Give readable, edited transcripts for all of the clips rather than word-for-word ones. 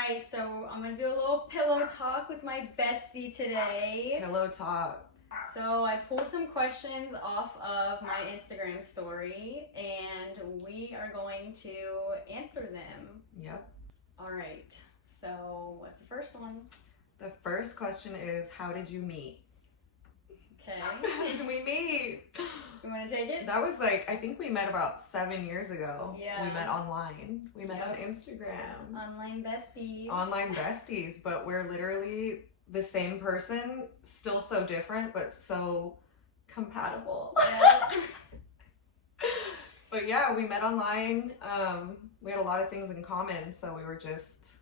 Alright, so I'm gonna do a little pillow talk with my bestie today. Pillow talk. So I pulled some questions off of my Instagram story and we are going to answer them. Yep. Alright, so what's the first one? The first question is, how did you meet? Okay. How did we meet? You wanna take it? That was like, I think we met about 7 years ago. Yeah. We met online. We met on Yep. Instagram. Online besties. Online besties, but we're literally the same person, still so different, but so compatible. Yeah. But yeah, we met online. We had a lot of things in common, so we were just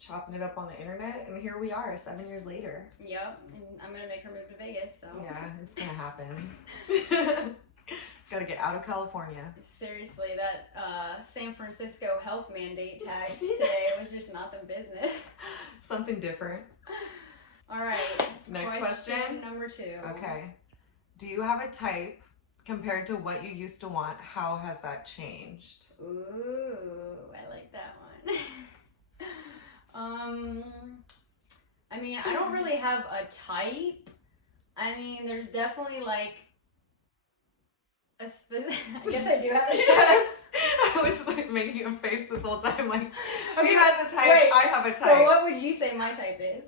chopping it up on the internet, and here we are 7 years later. Yep, and I'm gonna make her move to Vegas, so. Yeah, it's gonna happen. Gotta get out of California. Seriously, that San Francisco health mandate tag today was just not the business. Something different. All right. Next question. Number 2. Okay. Do you have a type compared to what you used to want? How has that changed? Ooh, I like that one. I mean, I don't really have a type. I mean, there's definitely like I guess I do have a type. Yes. I was like making a face this whole time like, she Okay, has a type, wait, I have a type. So what would you say my type is?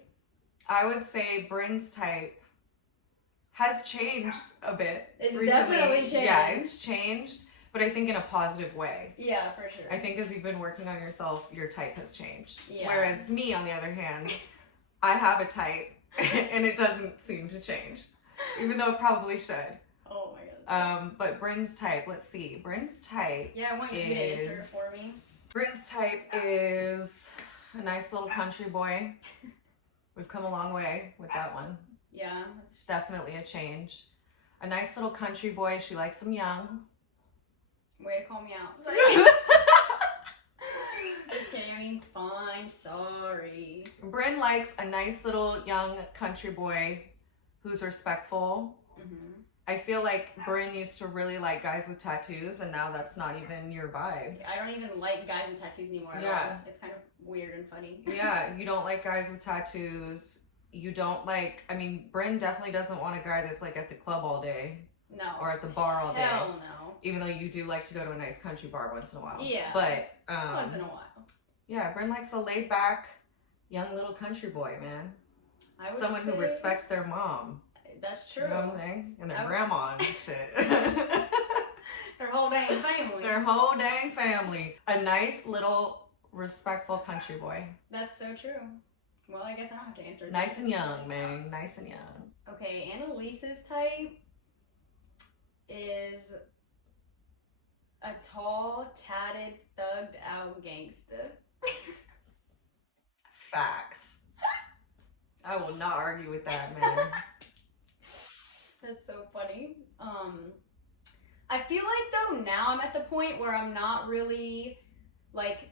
I would say Bryn's type has changed a bit. It's recently. definitely changed. Yeah, it's changed, but I think in a positive way. Yeah, for sure. I think as you've been working on yourself, your type has changed. Yeah. Whereas me, on the other hand, I have a type, and it doesn't seem to change, even though it probably should. Oh my god. But Bryn's type, let's see. Bryn's type. Yeah, I want you to answer it for me. Bryn's type is a nice little country boy. We've come a long way with that one. Yeah. It's definitely a change. A nice little country boy. She likes him young. Way to call me out. Just kidding, I mean, fine, sorry. Bryn likes a nice little young country boy who's respectful. Mm-hmm. I feel like Bryn used to really like guys with tattoos, and now that's not even your vibe. I don't even like guys with tattoos anymore at all. It's kind of weird and funny. Yeah, you don't like guys with tattoos. You don't like, I mean, Bryn definitely doesn't want a guy that's like at the club all day. No. Or at the bar all day. Hell no. Even though you do like to go to a nice country bar once in a while. Yeah. But, once in a while. Yeah, Bryn likes a laid back, young little country boy, man. I would Someone say who respects their mom. That's true. You know what I'm saying? And their grandma and shit. Their whole dang family. Their whole dang family. A nice little respectful country boy. That's so true. Well, I guess I don't have to answer. Nice and young, man. Nice and young. Okay, Annalise's type is a tall, tatted, thugged out gangster. Facts. I will not argue with that, man. That's so funny. I feel like though now I'm at the point where I'm not really like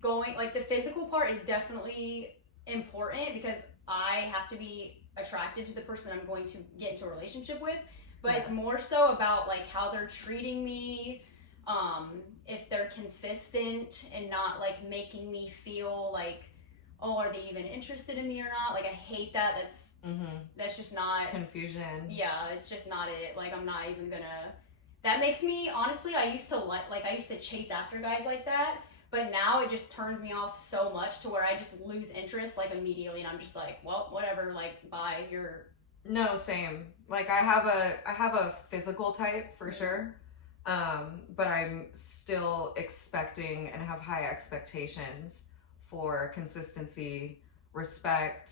going, like the physical part is definitely important because I have to be attracted to the person I'm going to get into a relationship with, but it's more so about like how they're treating me, if they're consistent and not like making me feel like, oh, are they even interested in me or not? Like, I hate that. That's just not... Confusion. Yeah, it's just not it. Like, I'm not even gonna... That makes me... Honestly, I used to I used to chase after guys like that, but now it just turns me off so much to where I just lose interest, like, immediately, and I'm just like, well, whatever, like, bye, you're... No, same. Like, I have a physical type, for sure, but I'm still expecting and have high expectations for consistency, respect,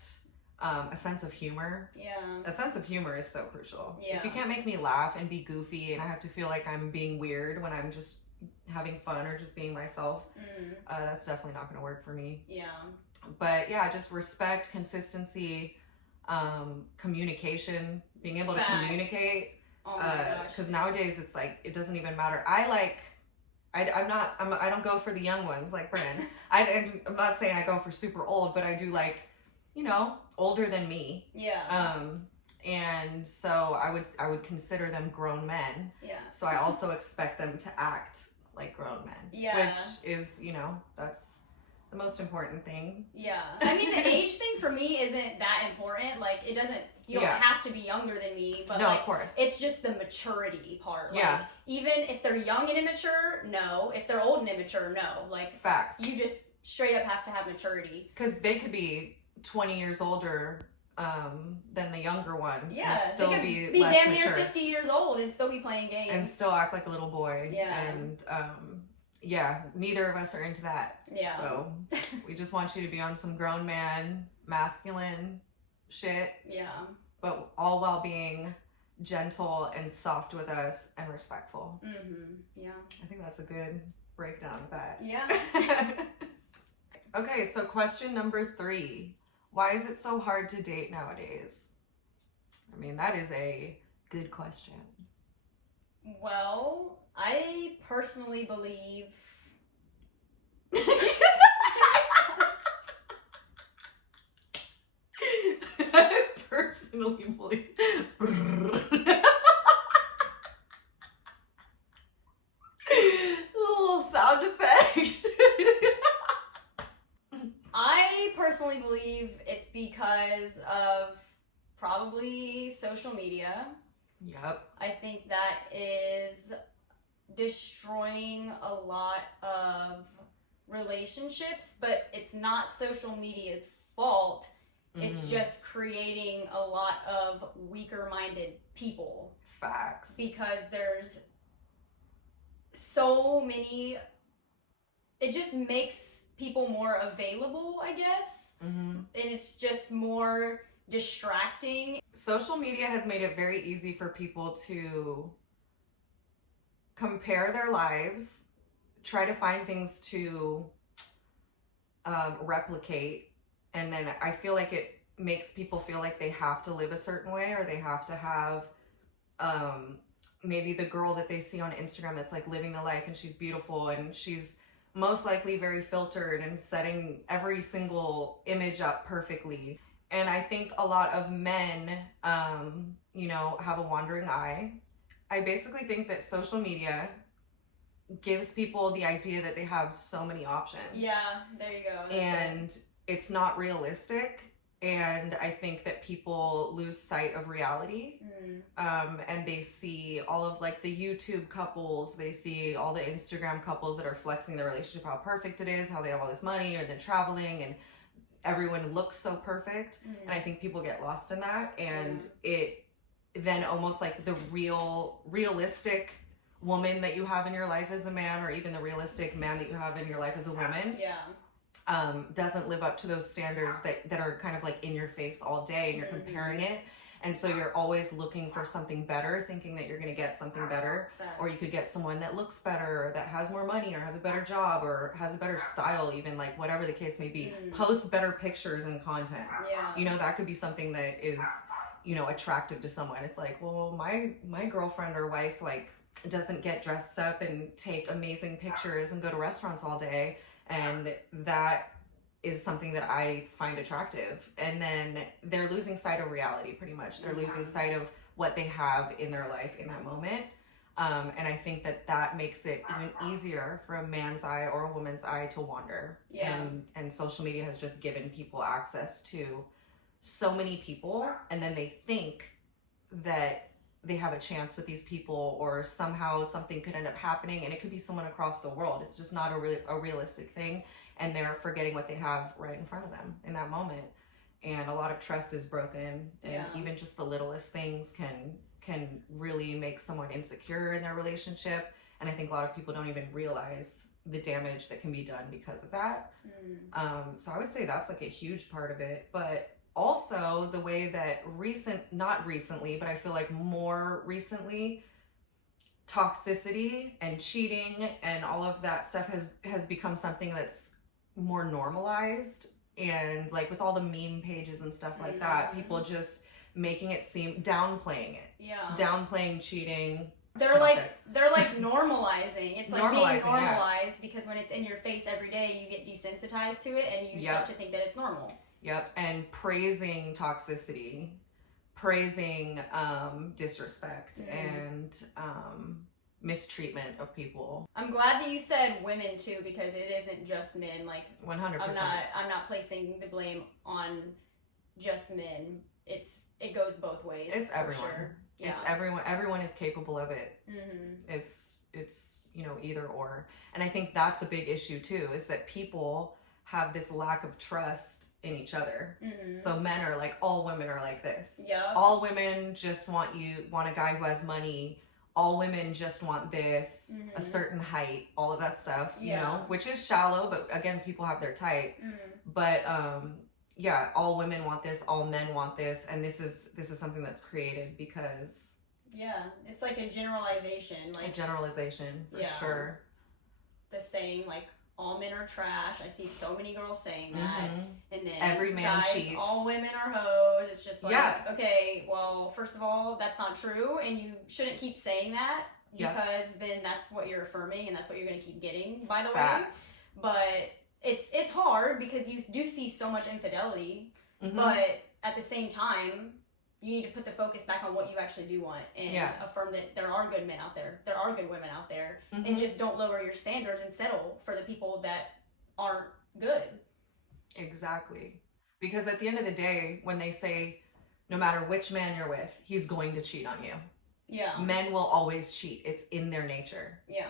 a sense of humor. Yeah. A sense of humor is so crucial. Yeah. If you can't make me laugh and be goofy and I have to feel like I'm being weird when I'm just having fun or just being myself, that's definitely not going to work for me. Yeah. But yeah, just respect, consistency, communication, being able to communicate. Oh my gosh. Because nowadays it's like, it doesn't even matter. I don't go for the young ones like Bryn. I'm not saying I go for super old, but I do like, you know, older than me. Yeah. And so I would consider them grown men. Yeah. So I also expect them to act like grown men. Yeah. Which is, you know, that's the most important thing. Yeah. I mean, the age thing for me isn't that important. Like, it doesn't, you don't have to be younger than me, but no, like, of course. it's just the maturity part. Yeah. Like, even if they're young and immature, no. If they're old and immature, no. Like, facts. You just straight up have to have maturity. Because they could be 20 years older than the younger one. Yeah. And still they could be less damn mature. near 50 years old and still be playing games. And still act like a little boy. Yeah. And, yeah, neither of us are into that. Yeah. So we just want you to be on some grown man, masculine shit. Yeah. But all while being gentle and soft with us and respectful. Mm-hmm. Yeah. I think that's a good breakdown of that. Yeah. Okay, so question number 3. Why is it so hard to date nowadays? I mean, that is a good question. Well, I personally believe. I personally believe. Little sound effect. I personally believe it's because of probably social media. Yep. I think that is destroying a lot of relationships, but it's not social media's fault. It's just creating a lot of weaker-minded people. Facts. Because there's so many. It just makes people more available, I guess. And it's just more distracting. Social media has made it very easy for people to compare their lives, try to find things to replicate, and then I feel like it makes people feel like they have to live a certain way, or they have to have maybe the girl that they see on Instagram that's like living the life and she's beautiful and she's most likely very filtered and setting every single image up perfectly. And I think a lot of men, you know, have a wandering eye. I basically think that social media gives people the idea that they have so many options. Yeah, there you go. And it's not realistic. And I think that people lose sight of reality. And they see all of like the YouTube couples, they see all the Instagram couples that are flexing their relationship, how perfect it is, how they have all this money, or they're traveling, and everyone looks so perfect. And I think people get lost in that, and it then almost like the realistic woman that you have in your life as a man, or even the realistic man that you have in your life as a woman, doesn't live up to those standards that are kind of like in your face all day, and you're comparing it. And so you're always looking for something better, thinking that you're going to get something better. Or you could get someone that looks better, or that has more money, or has a better job, or has a better style, even, like whatever the case may be. Post better pictures and content. You know, that could be something that is, you know, attractive to someone. It's like, well, my girlfriend or wife, like, doesn't get dressed up and take amazing pictures and go to restaurants all day. And that is something that I find attractive. And then they're losing sight of reality, pretty much. They're losing sight of what they have in their life in that moment. And I think that makes it even easier for a man's eye or a woman's eye to wander. And social media has just given people access to so many people, and then they think that they have a chance with these people, or somehow something could end up happening, and it could be someone across the world. It's just not a realistic thing, and they're forgetting what they have right in front of them in that moment. And a lot of trust is broken, and even just the littlest things can really make someone insecure in their relationship. And I think a lot of people don't even realize the damage that can be done because of that. So I would say that's like a huge part of it. But also the way that not recently, but I feel like more recently, toxicity and cheating and all of that stuff has become something that's more normalized. And like with all the meme pages and stuff like that, people just making it seem, downplaying it. Downplaying cheating. They're like normalizing. It's like being normalized because when it's in your face every day, you get desensitized to it and you start to think that it's normal. And praising toxicity, praising disrespect, and mistreatment of people. I'm glad that you said women too, because it isn't just men. Like 100%. I'm not placing the blame on just men. It goes both ways. It's everyone. Sure. Yeah. It's everyone. Everyone is capable of it. Mm-hmm. It's either or. And I think that's a big issue too, is that people have this lack of trust in each other. Mm-hmm. So men are like, all women are like this. Yeah. All women just want a guy who has money. All women just want this, a certain height, all of that stuff, you know, which is shallow, but again, people have their type. But yeah, all women want this, all men want this, and this is something that's created because it's like a generalization, like a generalization for sure. The saying like all men are trash. I see so many girls saying that, and then every man guys, cheats. all women are hoes. It's just like okay, well, first of all, that's not true, and you shouldn't keep saying that because then that's what you're affirming, and that's what you're gonna keep getting. By the Facts. way, but it's hard because you do see so much infidelity, but at the same time, you need to put the focus back on what you actually do want and affirm that there are good men out there, there are good women out there, and just don't lower your standards and settle for the people that aren't good. Exactly. Because at the end of the day, when they say no matter which man you're with, he's going to cheat on you. Yeah. Men will always cheat. It's in their nature. Yeah.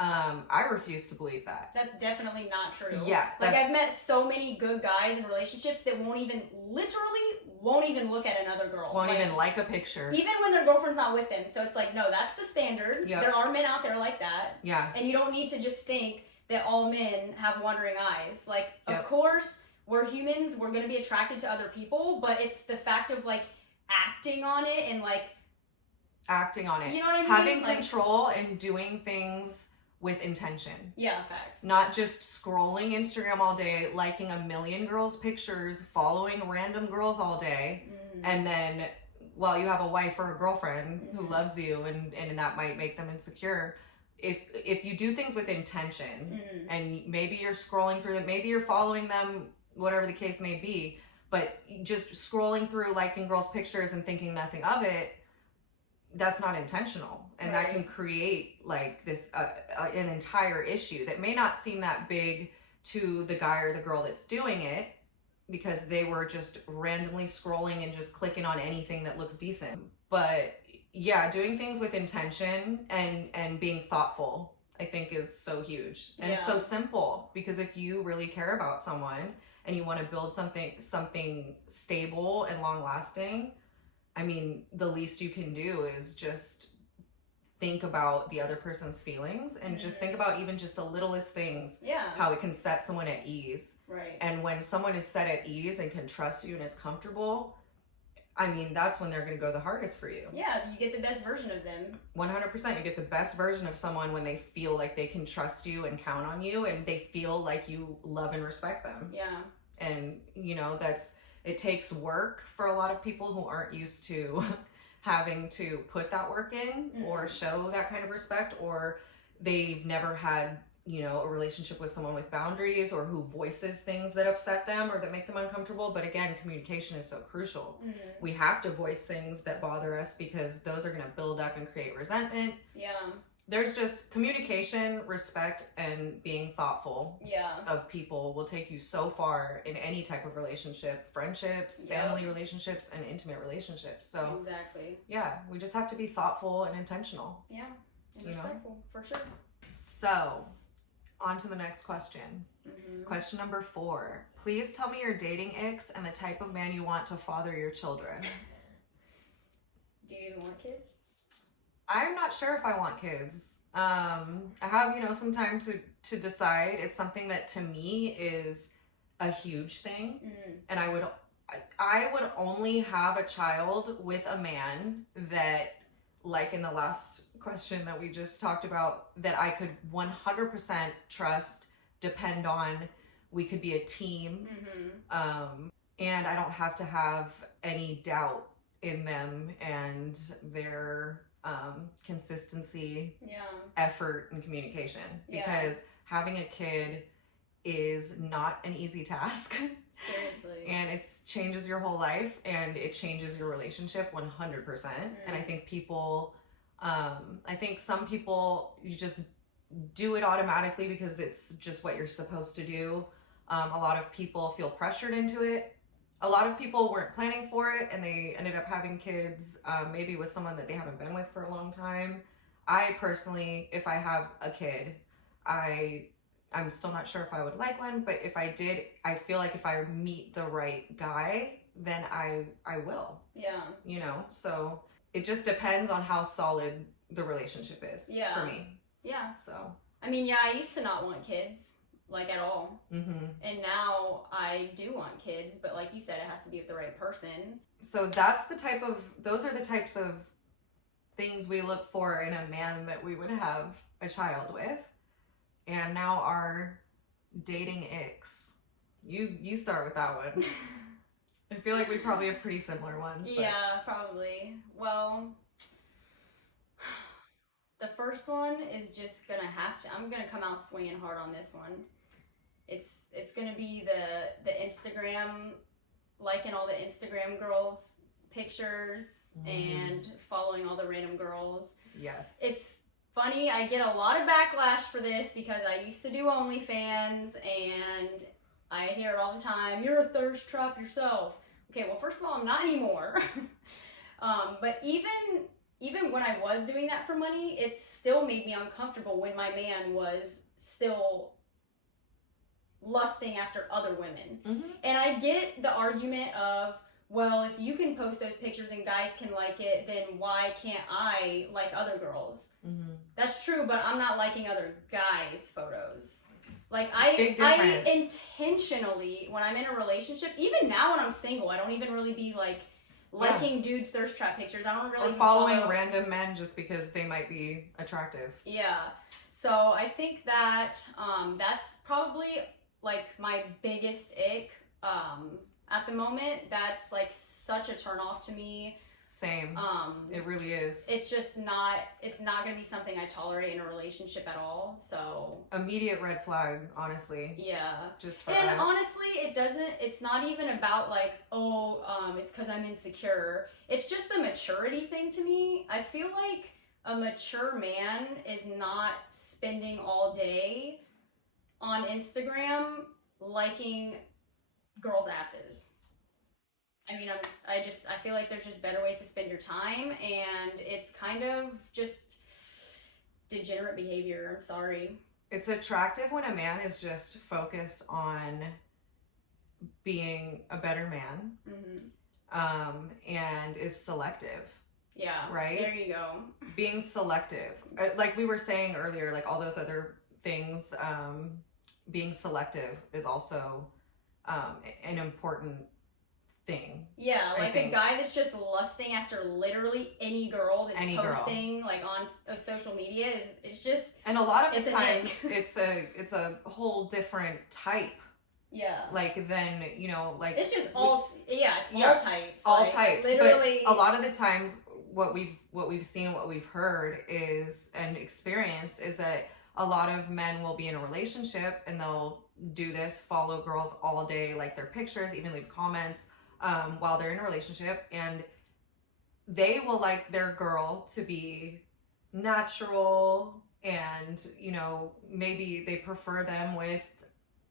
I refuse to believe that. That's definitely not true. Yeah. Like I've met so many good guys in relationships that won't even look at another girl. Won't even like a picture. Even when their girlfriend's not with them. So it's like, no, that's the standard. Yep. There are men out there like that. Yeah. And you don't need to just think that all men have wandering eyes. Like, of course, we're humans. We're going to be attracted to other people. But it's the fact of, like, acting on it and, like... Acting on it. You know what I mean? Having control and doing things with intention. Yeah, facts. Not just scrolling Instagram all day, liking a million girls' pictures, following random girls all day, and then, well, you have a wife or a girlfriend who loves you, and that might make them insecure. If you do things with intention, and maybe you're scrolling through them, maybe you're following them, whatever the case may be, but just scrolling through liking girls' pictures and thinking nothing of it, that's not intentional, and that can create like this an entire issue that may not seem that big to the guy or the girl that's doing it because they were just randomly scrolling and just clicking on anything that looks decent. But yeah, doing things with intention and being thoughtful, I think, is so huge and so simple, because if you really care about someone and you want to build something stable and long lasting, I mean, the least you can do is just think about the other person's feelings and just think about even just the littlest things, how it can set someone at ease. Right. And when someone is set at ease and can trust you and is comfortable, I mean, that's when they're going to go the hardest for you. Yeah, you get the best version of them. 100%. You get the best version of someone when they feel like they can trust you and count on you, and they feel like you love and respect them. Yeah. And, you know, it takes work for a lot of people who aren't used to having to put that work in or show that kind of respect, or they've never had, you know, a relationship with someone with boundaries or who voices things that upset them or that make them uncomfortable. But again, communication is so crucial. We have to voice things that bother us because those are going to build up and create resentment. Yeah. There's just communication, respect, and being thoughtful of people will take you so far in any type of relationship, friendships, family relationships, and intimate relationships. So exactly. Yeah, we just have to be thoughtful and intentional. Yeah, and respectful, for sure. So, on to the next question. Question number 4. Please tell me your dating icks and the type of man you want to father your children. Do you even want kids? I'm not sure if I want kids. I have, you know, some time to decide. It's something that to me is a huge thing. And I would only have a child with a man that, like in the last question that we just talked about, that I could 100% trust, depend on. We could be a team. And I don't have to have any doubt in them and their consistency, effort, and communication, because having a kid is not an easy task. Seriously. And it changes your whole life, and it changes your relationship 100%. And I think people I think some people, you just do it automatically because it's just what you're supposed to do. A lot of people feel pressured into it. A lot of people weren't planning for it and they ended up having kids, maybe with someone that they haven't been with for a long time. I personally, if I have a kid, I'm still not sure if I would like one, but if I did, I feel like if I meet the right guy, then I will. Yeah. You know, so it just depends on how solid the relationship is for me. Yeah. So. I mean, yeah, I used to not want kids, like, at all. Mm-hmm. And now I do want kids, but like you said, it has to be with the right person. So those are the types of things we look for in a man that we would have a child with. And now our dating icks. You start with that one. I feel like we probably have pretty similar ones. But. Yeah, probably. Well, the first one is just gonna I'm gonna come out swinging hard on this one. It's gonna be the Instagram, liking all the Instagram girls' pictures and following all the random girls. Yes. It's funny, I get a lot of backlash for this because I used to do OnlyFans and I hear it all the time, you're a thirst trap yourself. Okay, well, first of all, I'm not anymore. But even when I was doing that for money, it still made me uncomfortable when my man was still lusting after other women. Mm-hmm. And I get the argument of, well, if you can post those pictures and guys can like it, then why can't I like other girls? Mm-hmm. That's true, but I'm not liking other guys' photos. Like, I intentionally, when I'm in a relationship, even now when I'm single, I don't even really be like liking dudes' thirst trap pictures. I don't really or following random men just because they might be attractive. Yeah. So I think that that's probably like my biggest ick at the moment. That's like such a turn off to me. Same. It really is. It's not going to be something I tolerate in a relationship at all. So immediate red flag, honestly. Yeah. Just for and us. honestly, it's not even about like, it's because I'm insecure. It's just a maturity thing to me. I feel like a mature man is not spending all day on Instagram liking girls' asses. I mean, I feel like there's just better ways to spend your time, and it's kind of just degenerate behavior. I'm sorry. It's attractive when a man is just focused on being a better man, and is selective. Yeah. Right? There you go. Being selective. Like we were saying earlier, like all those other things, being selective is also an important thing. Yeah, like a guy that's just lusting after literally any girl that's posting like on social media is just, and a lot of the times it's a whole different type. Yeah. Like then, like it's just all types. All like, types. Literally. But a lot of the times what we've seen, what we've heard is and experienced is that a lot of men will be in a relationship and they'll do this, follow girls all day, like their pictures, even leave comments while they're in a relationship, and they will like their girl to be natural, and maybe they prefer them with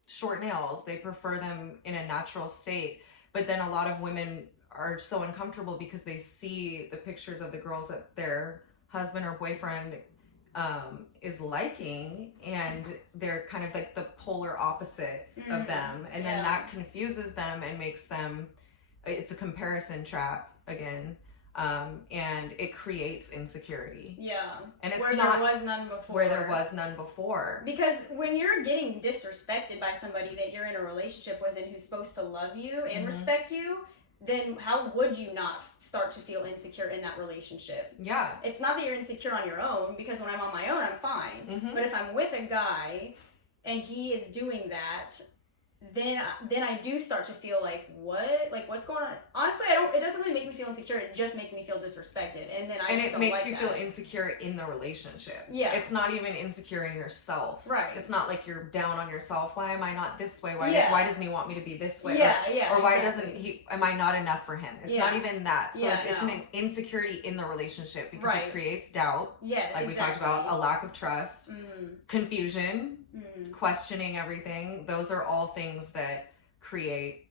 short nails, they prefer them in a natural state. But then a lot of women are so uncomfortable because they see the pictures of the girls that their husband or boyfriend is liking, and they're kind of like the polar opposite of them, and then that confuses them and makes them, it's a comparison trap again, and it creates insecurity. Yeah. And it's where not there was none before. Where there was none before. Because when you're getting disrespected by somebody that you're in a relationship with and who's supposed to love you and respect you, then how would you not start to feel insecure in that relationship? Yeah. It's not that you're insecure on your own, because when I'm on my own, I'm fine. But if I'm with a guy and he is doing that, then I do start to feel like what's going on. Honestly, it doesn't really make me feel insecure. It just makes me feel disrespected, and then it makes you feel insecure in the relationship. Yeah, it's not even insecure in yourself. Right. It's not like you're down on yourself. Why am I not this way? Why doesn't he want me to be this way? Or why doesn't he? Am I not enough for him? It's not even that. So it's an insecurity in the relationship because it creates doubt. Yes, like we talked about, a lack of trust, confusion, questioning everything. Those are all things that create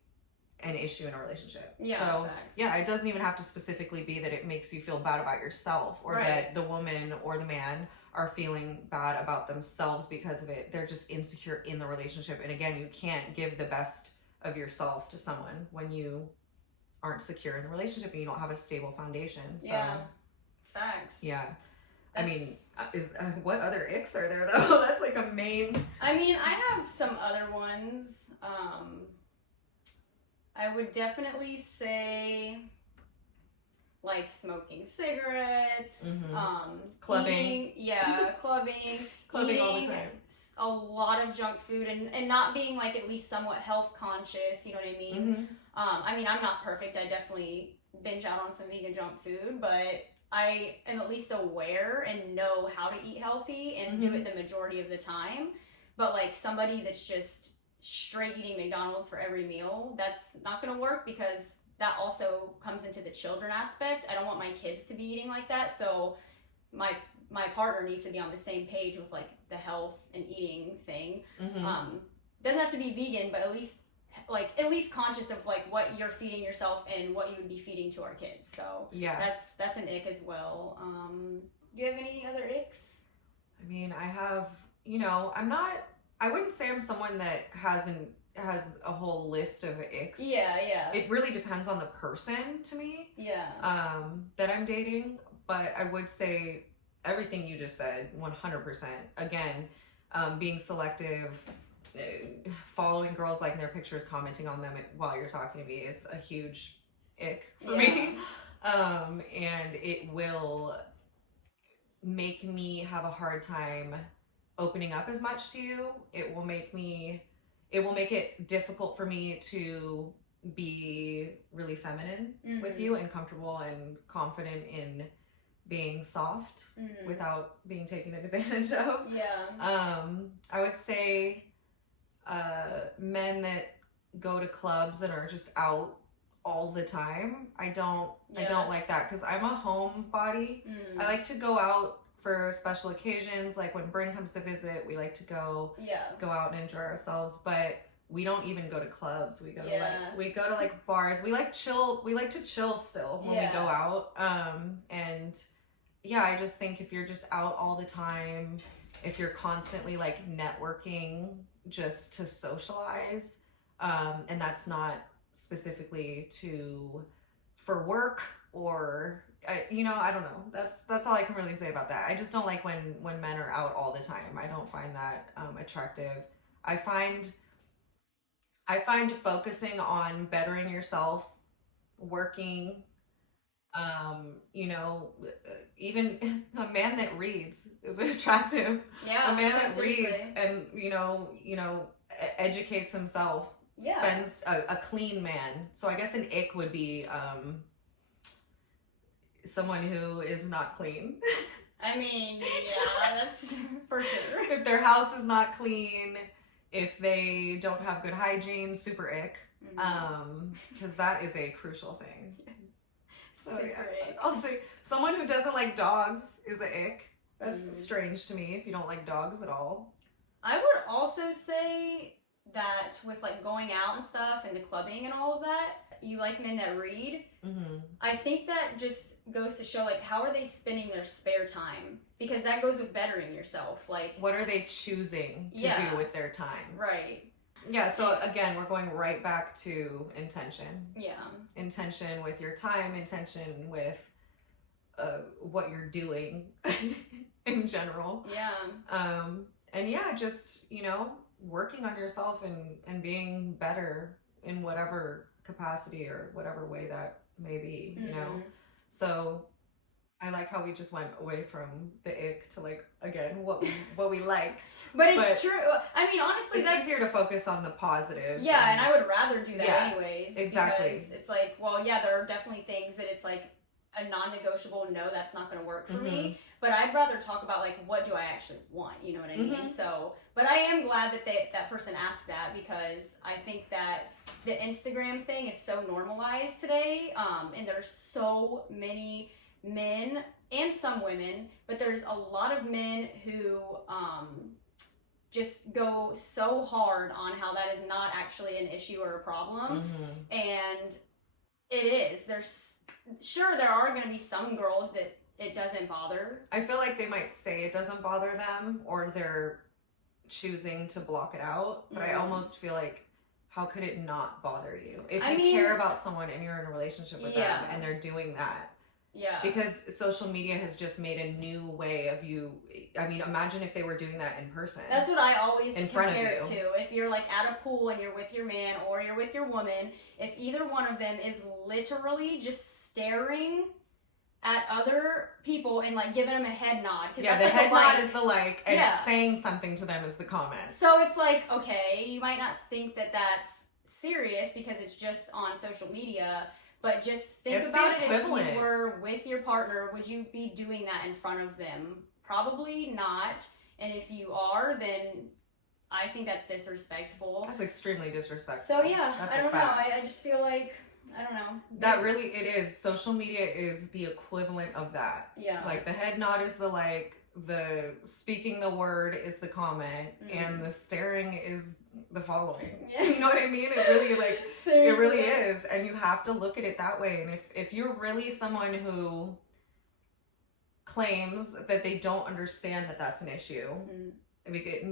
an issue in a relationship. So it doesn't even have to specifically be that it makes you feel bad about yourself, or that the woman or the man are feeling bad about themselves because of it. They're just insecure in the relationship. And again, you can't give the best of yourself to someone when you aren't secure in the relationship and you don't have a stable foundation. So facts. I mean, what other icks are there though? That's like a main. I mean, I have some other ones. I would definitely say, like, smoking cigarettes, clubbing. Clubbing. Clubbing all the time. A lot of junk food and not being, like, at least somewhat health conscious, you know what I mean? I mean, I'm not perfect. I definitely binge out on some vegan junk food, but I am at least aware and know how to eat healthy and do it the majority of the time. But, like, somebody that's just straight eating McDonald's for every meal, that's not going to work, because that also comes into the children aspect. I don't want my kids to be eating like that, so my partner needs to be on the same page with, like, the health and eating thing. Doesn't have to be vegan, but at least conscious of, like, what you're feeding yourself and what you would be feeding to our kids. So that's an ick as well. Do you have any other icks? I mean, I have, I wouldn't say I'm someone that has a whole list of icks. It really depends on the person to me. That I'm dating, but I would say everything you just said, 100%. Again, being selective, following girls, liking their pictures, commenting on them while you're talking to me is a huge ick for me. And it will make me have a hard time opening up as much to you. It will make it difficult for me to be really feminine with you and comfortable and confident in being soft without being taken advantage of. I would say men that go to clubs and are just out all the time, I don't like that, because I'm a homebody. I like to go out for special occasions, like when Bryn comes to visit, we like to go out and enjoy ourselves, but we don't even go to clubs. We go to like bars. We like to chill still when we go out. And I just think if you're just out all the time, if you're constantly like networking just to socialize, and that's not specifically for work or I don't know. That's all I can really say about that. I just don't like when men are out all the time. I don't find that attractive. I find focusing on bettering yourself, working, even a man that reads is attractive. A man that reads and educates himself, spends a clean man. So I guess an ick would be someone who is not clean. I mean, that's for sure. If their house is not clean, if they don't have good hygiene, super ick. Because that is a crucial thing. So ick. I'll say someone who doesn't like dogs is an ick. That's strange to me if you don't like dogs at all. I would also say that with like going out and stuff and the clubbing and all of that, you like men that read. I think that just goes to show, like, how are they spending their spare time? Because that goes with bettering yourself. Like, what are they choosing to do with their time? Right. Yeah, so again, we're going right back to intention. Yeah. Intention with your time, intention with what you're doing in general. Yeah. And just, working on yourself and being better in whatever capacity or whatever way that may be, So I like how we just went away from the ick to like again what we like. But it's true. I mean, honestly, it's easier to focus on the positives. Yeah, and I would rather do that Yeah, anyways. exactly. Because it's like, well, yeah, there are definitely things that it's like a non-negotiable. No, that's not going to work for me. But I'd rather talk about like what do I actually want. You know what I mean? So, but I am glad that that person asked that, because I think that the Instagram thing is so normalized today, and there's so many men and some women, but there's a lot of men who just go so hard on how that is not actually an issue or a problem. And it is. There are going to be some girls that it doesn't bother. I feel like they might say it doesn't bother them, or they're choosing to block it out, but I almost feel like, how could it not bother you if you care about someone and you're in a relationship with them and they're doing that? Yeah. Because social media has just made a new way of you. I mean, imagine if they were doing that in person. That's what I always compare it to. If you're like at a pool and you're with your man or you're with your woman, if either one of them is literally just staring at other people and like giving them a head nod. Yeah, the head nod is the like, and saying something to them is the comment. So it's like, okay, you might not think that that's serious because it's just on social media. But just think about it. If you were with your partner, would you be doing that in front of them? Probably not. And if you are, then I think that's disrespectful. That's extremely disrespectful. So yeah, I don't know. I just feel like, I don't know. That really, it is. Social media is the equivalent of that. Yeah. Like the head nod is the like, the speaking the word is the comment, and the staring is the following. Yeah. You know what I mean? It really like Seriously. It really is, and you have to look at it that way. And if you're really someone who claims that they don't understand that that's an issue,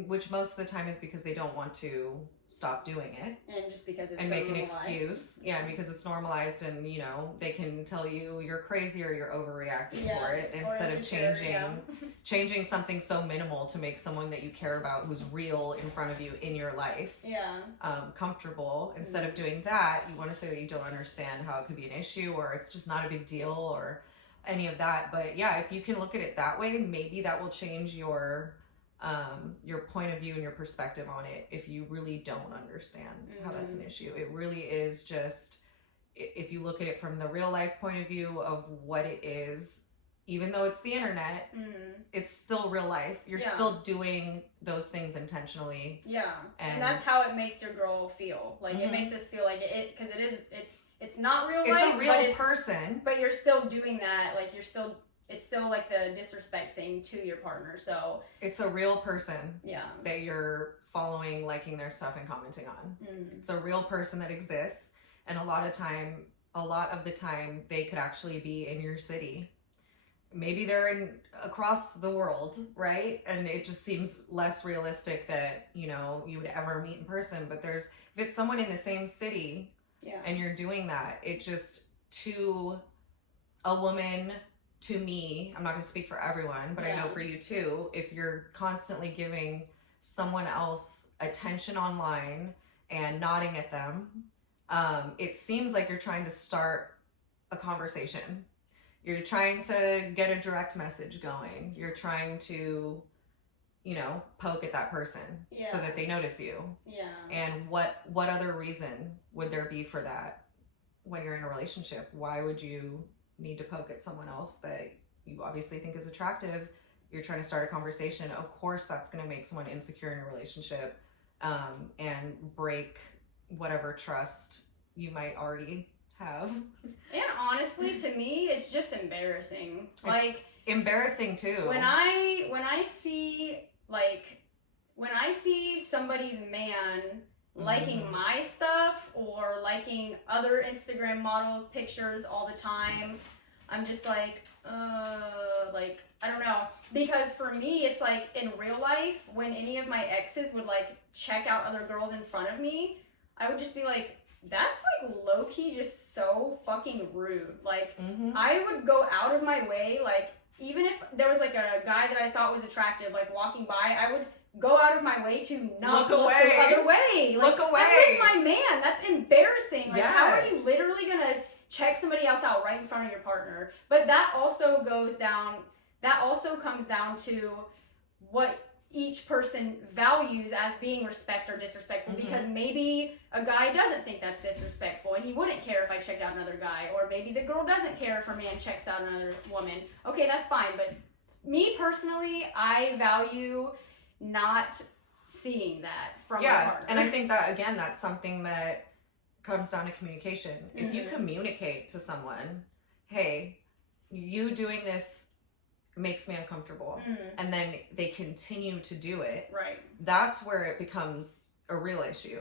which most of the time is because they don't want to stop doing it, and just because it's and so make an normalized. excuse, and because it's normalized, and you know they can tell you you're crazy or you're overreacting for it, instead of changing something so minimal to make someone that you care about, who's real in front of you in your life, comfortable. Instead of doing that, you want to say that you don't understand how it could be an issue, or it's just not a big deal, or any of that. But yeah, if you can look at it that way, maybe that will change your point of view and your perspective on it. If you really don't understand how that's an issue, it really is just, if you look at it from the real life point of view of what it is, even though it's the internet, it's still real life. You're still doing those things intentionally. Yeah. And that's how it makes your girl feel. Like it makes us feel like it, because it's not real life. It's a real person. But you're still doing that. Like it's still like the disrespect thing to your partner. So it's a real person that you're following, liking their stuff and commenting on. It's a real person that exists, and a lot of the time they could actually be in your city. Maybe they're across the world, right? And it just seems less realistic that, you know, you would ever meet in person. But if it's someone in the same city and you're doing that, it just, to a woman, to me, I'm not going to speak for everyone, but I know for you too, if you're constantly giving someone else attention online and nodding at them, it seems like you're trying to start a conversation. You're trying to get a direct message going. You're trying to, you know, poke at that person so that they notice you. Yeah. And what other reason would there be for that when you're in a relationship? Why would you need to poke at someone else that you obviously think is attractive? You're trying to start a conversation. Of course that's going to make someone insecure in a relationship, and break whatever trust you might already have. And honestly, to me, it's just embarrassing. It's embarrassing too. When I see somebody's man liking my stuff or liking other Instagram models' pictures all the time, I'm just like, I don't know. Because for me, it's like in real life, when any of my exes would like check out other girls in front of me, I would just be like, that's like low-key just so fucking rude. Like, I would go out of my way, like, even if there was like a guy that I thought was attractive, like walking by, I would go out of my way to not look away. The other way. Like, look away. That's like my man. That's embarrassing. Like, how are you literally gonna check somebody else out right in front of your partner. But that also comes down to what each person values as being respect or disrespectful, because maybe a guy doesn't think that's disrespectful and he wouldn't care if I checked out another guy, or maybe the girl doesn't care if a man checks out another woman. Okay, that's fine, but me personally, I value not seeing that from my partner. And I think that, again, that's something that comes down to communication. If you communicate to someone, hey, you doing this makes me uncomfortable, and then they continue to do it, right, that's where it becomes a real issue,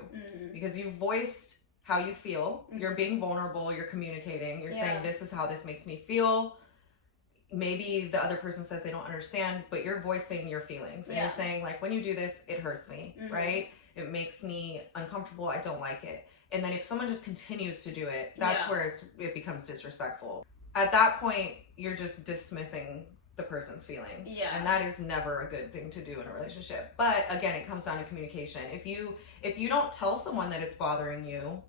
because you've voiced how you feel, you're being vulnerable, you're communicating, you're saying this is how this makes me feel. Maybe the other person says they don't understand, but you're voicing your feelings, and you're saying, like, when you do this, it hurts me, right? It makes me uncomfortable, I don't like it. And then if someone just continues to do it, that's where it becomes disrespectful. At that point, you're just dismissing the person's feelings. And that is never a good thing to do in a relationship. But again, it comes down to communication. If you don't tell someone that it's bothering you,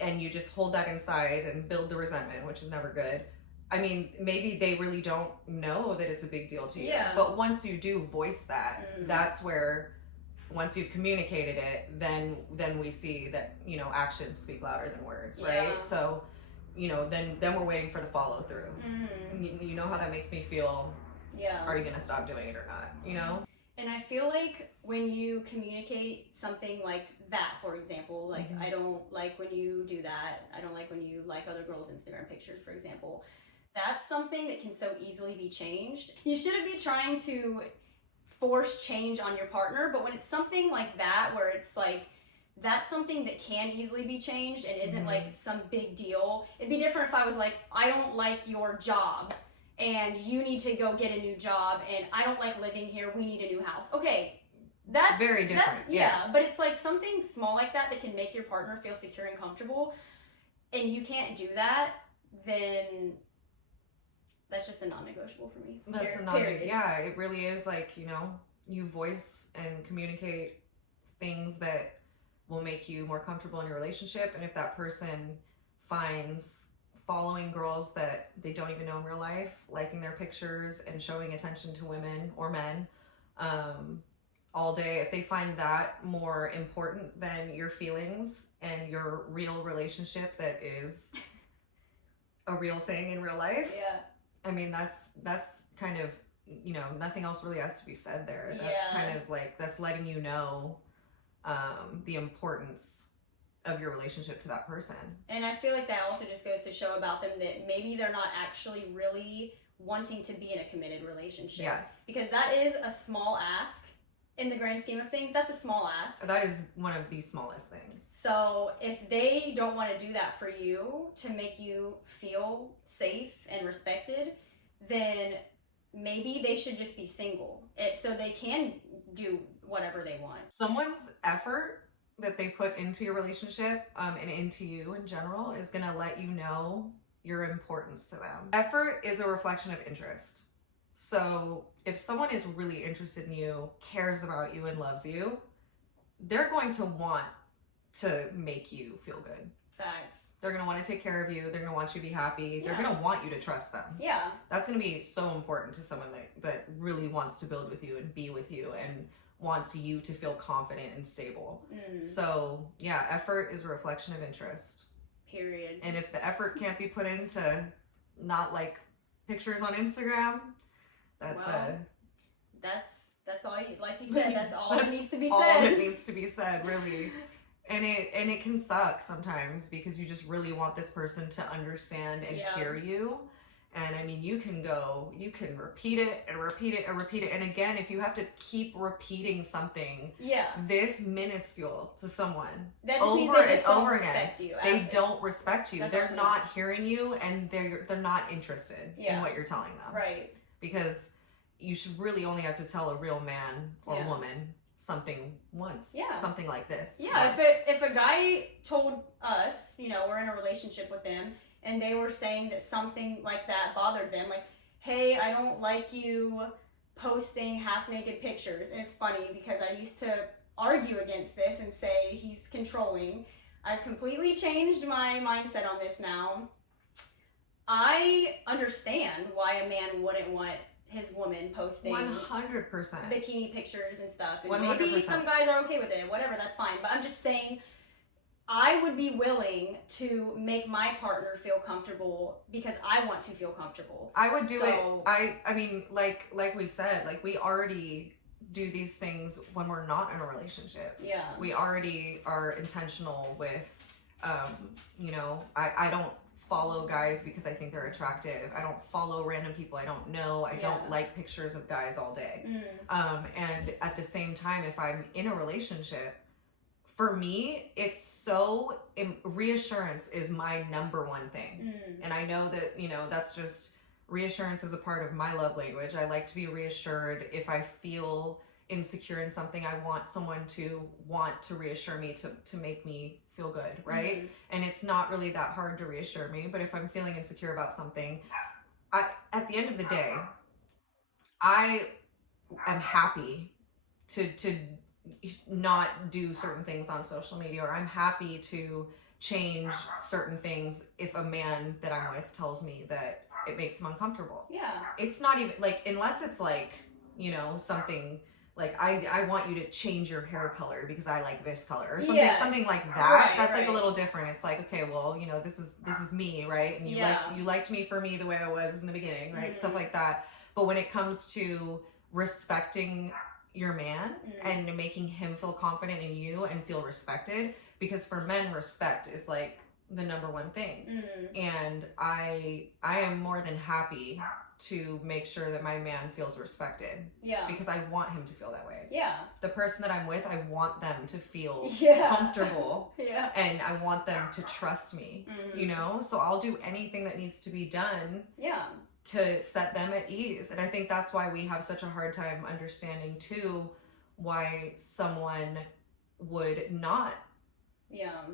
and you just hold that inside and build the resentment, which is never good, I mean, maybe they really don't know that it's a big deal to you. But once you do voice that, that's where, once you've communicated it, then we see that, you know, actions speak louder than words, right? So, you know, then we're waiting for the follow through. You know how that makes me feel. Are you gonna stop doing it or not? You know. And I feel like when you communicate something like that, for example, like I don't like when you do that. I don't like when you like other girls' Instagram pictures, for example. That's something that can so easily be changed. You shouldn't be trying to force change on your partner, but when it's something like that, where it's like, that's something that can easily be changed and isn't like some big deal. It'd be different if I was like, I don't like your job and you need to go get a new job, and I don't like living here, we need a new house. Okay, that's very different. But it's like something small like that can make your partner feel secure and comfortable, and you can't do that, then that's just a non-negotiable for me. That's a non-negotiable. Yeah, it really is. Like, you know, you voice and communicate things that will make you more comfortable in your relationship. And if that person finds following girls that they don't even know in real life, liking their pictures and showing attention to women or men all day, if they find that more important than your feelings and your real relationship that is a real thing in real life, I mean, that's kind of, you know, nothing else really has to be said there. That's kind of like, that's letting you know the importance of your relationship to that person. And I feel like that also just goes to show about them that maybe they're not actually really wanting to be in a committed relationship. Yes. Because that is a small ask. In the grand scheme of things, that's a small ask. That is one of the smallest things. So if they don't want to do that for you to make you feel safe and respected, then maybe they should just be single, so they can do whatever they want. Someone's effort that they put into your relationship and into you in general is going to let you know your importance to them. Effort is a reflection of interest. So if someone is really interested in you, cares about you, and loves you, they're going to want to make you feel good. Facts. They're going to want to take care of you. They're going to want you to be happy. They're going to want you to trust them. Yeah. That's going to be so important to someone that really wants to build with you and be with you and wants you to feel confident and stable. So yeah, effort is a reflection of interest. Period. And if the effort can't be put into not like pictures on Instagram, that's all you, like you said, that's all that needs to be said. All that needs to be said, really. And it can suck sometimes because you just really want this person to understand and hear you. And I mean, you can repeat it and repeat it and repeat it. And again, if you have to keep repeating something this minuscule to someone that just means they just don't respect you. They don't respect you. They're not hearing you, and they're not interested in what you're telling them. Right. Because you should really only have to tell a real man or woman something once. Something like this. Yeah, if a guy told us, you know, we're in a relationship with them, and they were saying that something like that bothered them, like, hey, I don't like you posting half-naked pictures. And it's funny because I used to argue against this and say he's controlling. I've completely changed my mindset on this now. I understand why a man wouldn't want his woman posting 100%. bikini pictures and stuff. And 100%. maybe some guys are okay with it, whatever, that's fine. But I'm just saying, I would be willing to make my partner feel comfortable because I want to feel comfortable. I would do it. I mean, like we said, like we already do these things when we're not in a relationship. Yeah. We already are intentional with, you know, I don't follow guys because I think they're attractive. I don't follow random people I don't know. I don't like pictures of guys all day. And at the same time, if I'm in a relationship, for me, it's so reassurance is my number one thing. And I know that, you know, that's just reassurance is a part of my love language. I like to be reassured. If I feel insecure in something, I want someone to want to reassure me to make me feel good, right? And it's not really that hard to reassure me, but if I'm feeling insecure about something, at the end of the day, I am happy to not do certain things on social media, or I'm happy to change certain things if a man that I'm with tells me that it makes him uncomfortable. Yeah. It's not even like, unless it's like, you know, something like I want you to change your hair color because I like this color or something, something like that. Right, that's like a little different. It's like, okay, well, you know, this is me, right? And you liked me for me the way I was in the beginning, right? Stuff like that. But when it comes to respecting your man and making him feel confident in you and feel respected, because for men, respect is like the number one thing. And I am more than happy to make sure that my man feels respected. Yeah. Because I want him to feel that way. Yeah. The person that I'm with, I want them to feel comfortable. Yeah. And I want them to trust me, you know? So I'll do anything that needs to be done. Yeah. To set them at ease. And I think that's why we have such a hard time understanding too why someone would not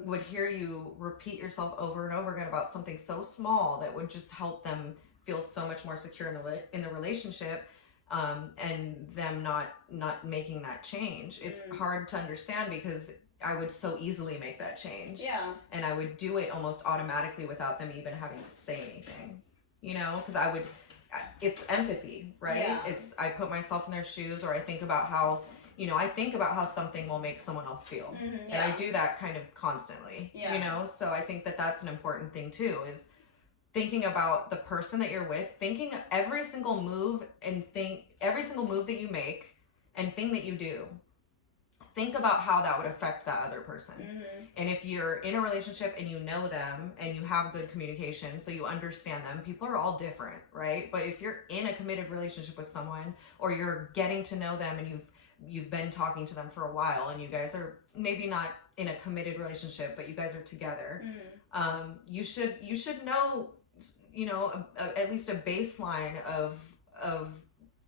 would hear you repeat yourself over and over again about something so small that would just help them feel so much more secure in the relationship, and them not making that change. It's hard to understand because I would so easily make that change. Yeah. And I would do it almost automatically without them even having to say anything. You know, because it's empathy, right? Yeah. I put myself in their shoes, or I think about how, you know, something will make someone else feel. And I do that kind of constantly, you know? So I think that that's an important thing too, is thinking about the person that you're with, thinking every single move that you make and thing that you do. Think about how that would affect that other person. And if you're in a relationship and you know them and you have good communication, so you understand them, people are all different, right? But if you're in a committed relationship with someone, or you're getting to know them and you've been talking to them for a while, and you guys are maybe not in a committed relationship, but you guys are together, you should know, you know, at least a baseline of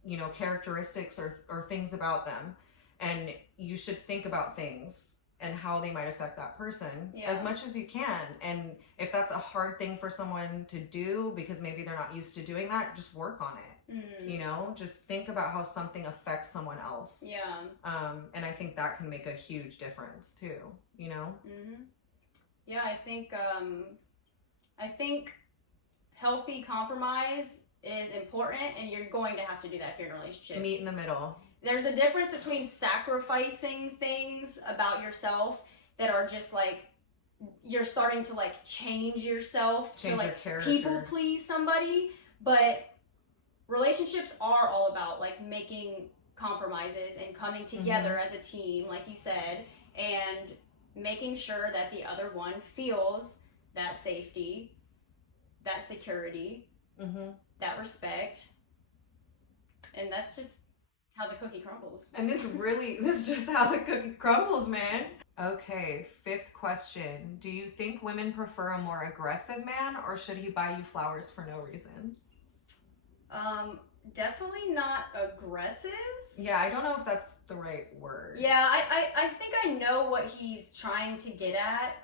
you know, characteristics or things about them. And you should think about things and how they might affect that person as much as you can. And if that's a hard thing for someone to do because maybe they're not used to doing that, just work on it. You know, just think about how something affects someone else. Yeah. And I think that can make a huge difference too, you know? Yeah, I think healthy compromise is important, and you're going to have to do that if you're in a relationship. Meet in the middle. There's a difference between sacrificing things about yourself that are just like, you're starting to like change yourself to like people please somebody, but relationships are all about like making compromises and coming together as a team, like you said, and making sure that the other one feels that safety, that security, that respect, and that's just how the cookie crumbles. And this is just how the cookie crumbles, man. Okay, 5th question. Do you think women prefer a more aggressive man, or should he buy you flowers for no reason? Definitely not aggressive. Yeah, I don't know if that's the right word. Yeah, I think I know what he's trying to get at.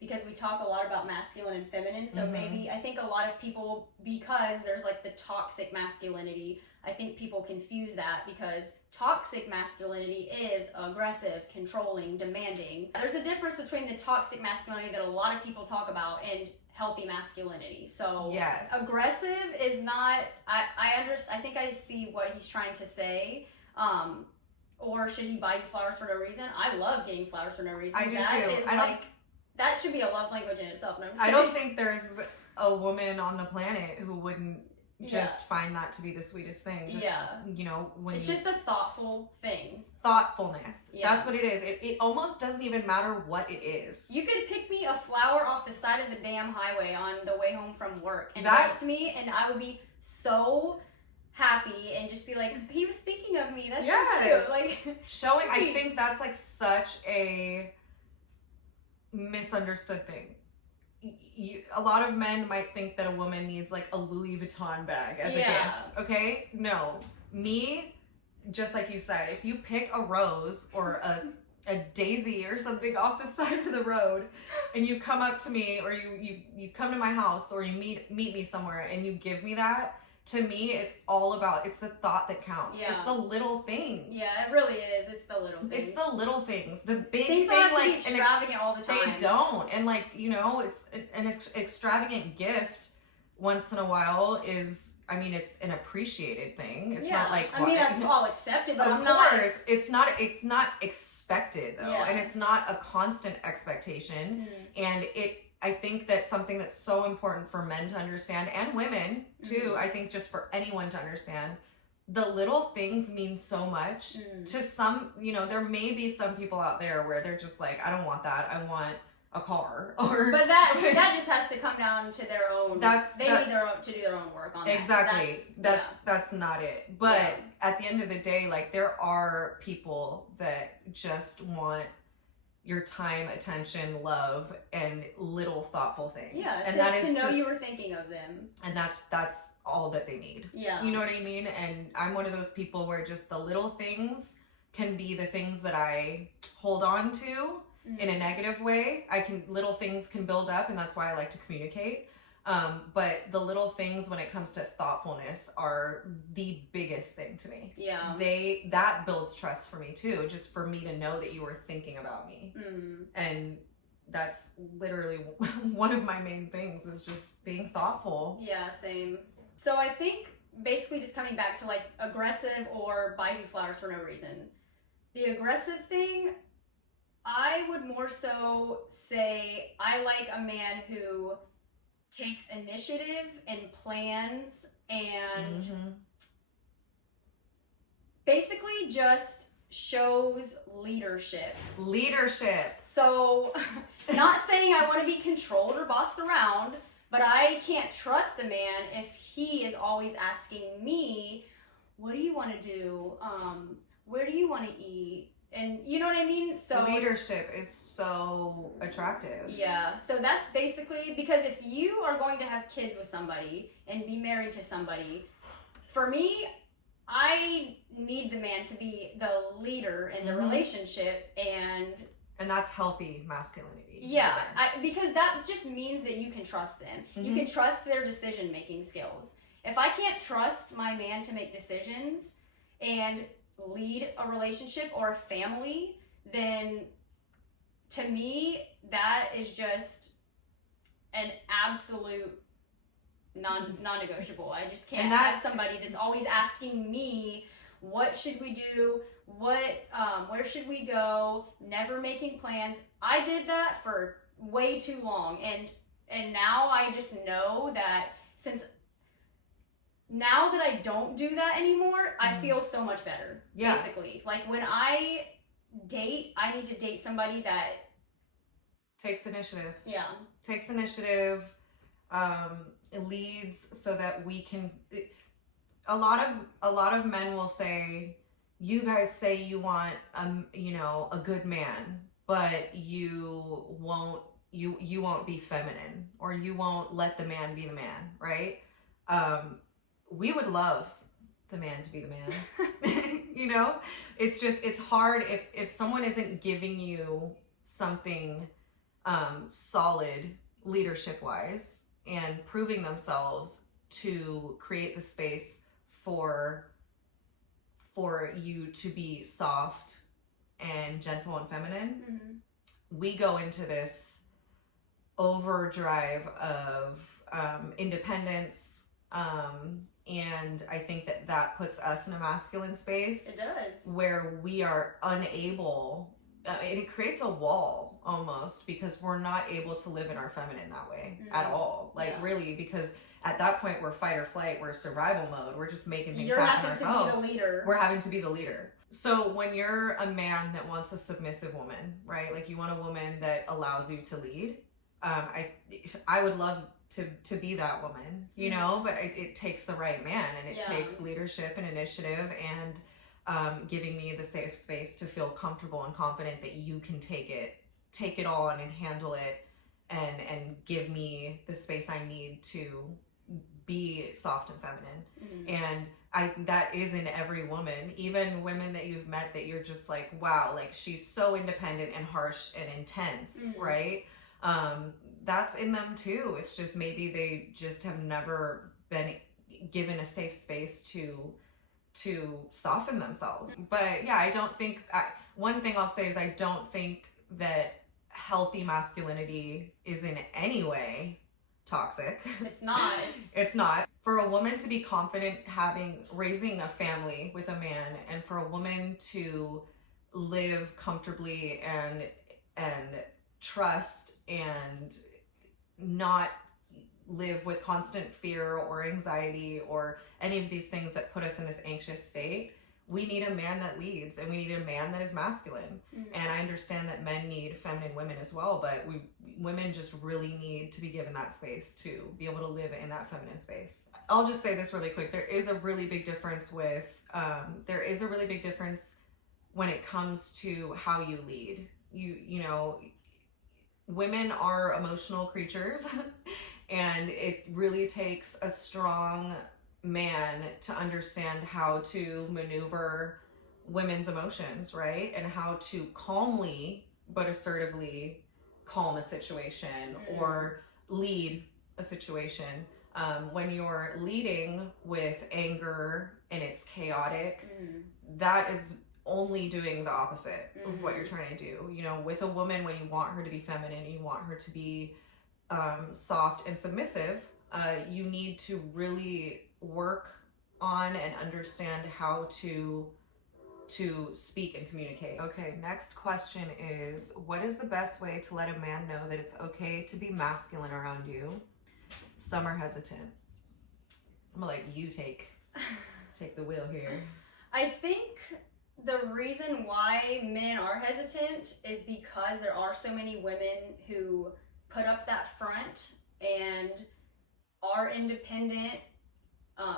because we talk a lot about masculine and feminine. So maybe I think a lot of people, because there's like the toxic masculinity, I think people confuse that because toxic masculinity is aggressive, controlling, demanding. There's a difference between the toxic masculinity that a lot of people talk about and healthy masculinity. So yes, aggressive is not, I think I see what he's trying to say. Or should he buy you flowers for no reason? I love getting flowers for no reason. I do that too. Is like, that should be a love language in itself. No, I don't think there's a woman on the planet who wouldn't just find that to be the sweetest thing. Just, you know, when it's just a thoughtful thing. Thoughtfulness. Yeah. That's what it is. It almost doesn't even matter what it is. You could pick me a flower off the side of the damn highway on the way home from work and bring it to me, and I would be so happy and just be like, he was thinking of me. That's so cute. Like, showing, I think that's like such a misunderstood thing. A lot of men might think that a woman needs like a Louis Vuitton bag as a gift. Okay, no, me, just like you said, if you pick a rose or a daisy or something off the side of the road and you come up to me, or you come to my house, or you meet me somewhere and you give me that, to me, it's all about, it's the thought that counts. It's the little things. Yeah, it really is. It's the little things. It's the little things. The big things thing, don't have like, to be extravagant all the time. They don't. And like, you know, it's an extravagant gift once in a while is, I mean, it's an appreciated thing. It's not like, I mean, that's all accepted, but of course, it's not expected though. Yeah. And it's not a constant expectation. And I think that's something that's so important for men to understand, and women too. I think just for anyone to understand, the little things mean so much to some. You know, there may be some people out there where they're just like, I don't want that. I want a car. But that just has to come down to their own. They need to do their own work on that. Exactly. That's not it. But at the end of the day, like, there are people that just want your time, attention, love, and little thoughtful things. Yeah, and to know you were thinking of them. And that's all that they need. Yeah. You know what I mean? And I'm one of those people where just the little things can be the things that I hold on to in a negative way. Little things can build up, and that's why I like to communicate. But the little things when it comes to thoughtfulness are the biggest thing to me. Yeah. That builds trust for me too, just for me to know that you were thinking about me. And that's literally one of my main things, is just being thoughtful. Yeah, same. So I think basically just coming back to like aggressive or buys you flowers for no reason. The aggressive thing, I would more so say I like a man who takes initiative and plans and basically just shows leadership. So, not saying I want to be controlled or bossed around, but I can't trust a man if he is always asking me, what do you want to do? Where do you want to eat? And you know what I mean? So leadership is so attractive. Yeah. So that's basically, because if you are going to have kids with somebody and be married to somebody, for me, I need the man to be the leader in the relationship, and that's healthy masculinity. Yeah, because that just means that you can trust them. You can trust their decision-making skills. If I can't trust my man to make decisions and lead a relationship or a family, then to me that is just an absolute non-negotiable. I just can't have somebody that's always asking me, what should we do, where should we go, never making plans. I did that for way too long, and now I just know that now that I don't do that anymore, I feel so much better. Yeah. Basically. Like, when I date, I need to date somebody that takes initiative. Yeah. Takes initiative, leads so that we can. A lot of men will say, you guys say you want a good man, but you won't be feminine, or you won't let the man be the man, right? We would love the man to be the man. You know, it's hard if someone isn't giving you something solid leadership wise and proving themselves to create the space for you to be soft and gentle and feminine, we go into this overdrive of independence, and I think that puts us in a masculine space. It does. Where we are unable, it creates a wall almost, because we're not able to live in our feminine that way at all. Like, really, because at that point we're fight or flight, we're survival mode, we're just making things happen ourselves. You're having to be the leader. We're having to be the leader. So when you're a man that wants a submissive woman, right? Like, you want a woman that allows you to lead. I would love to be that woman, you know, but it takes the right man, and it takes leadership and initiative and giving me the safe space to feel comfortable and confident that you can take it on and handle it, and give me the space I need to be soft and feminine. And I think that is in every woman, even women that you've met that you're just like, wow, like, she's so independent and harsh and intense, right? That's in them too. It's just maybe they just have never been given a safe space to soften themselves. But yeah, I don't think, one thing I'll say is I don't think that healthy masculinity is in any way toxic. It's not. It's not. For a woman to be confident raising a family with a man, and for a woman to live comfortably and trust and not live with constant fear or anxiety or any of these things that put us in this anxious state, we need a man that leads, and we need a man that is masculine. And I understand that men need feminine women as well, but women just really need to be given that space to be able to live in that feminine space. I'll just say this really quick. There is a really big difference when it comes to how you lead. You know, women are emotional creatures and it really takes a strong man to understand how to maneuver women's emotions, right? And how to calmly but assertively calm a situation or lead a situation. When you're leading with anger and it's chaotic, that is only doing the opposite of what you're trying to do. You know, with a woman, when you want her to be feminine, you want her to be soft and submissive, you need to really work on and understand how to speak and communicate. Okay, next question is, what is the best way to let a man know that it's okay to be masculine around you? Some are hesitant. I'm gonna let you take the wheel here. I think the reason why men are hesitant is because there are so many women who put up that front and are independent,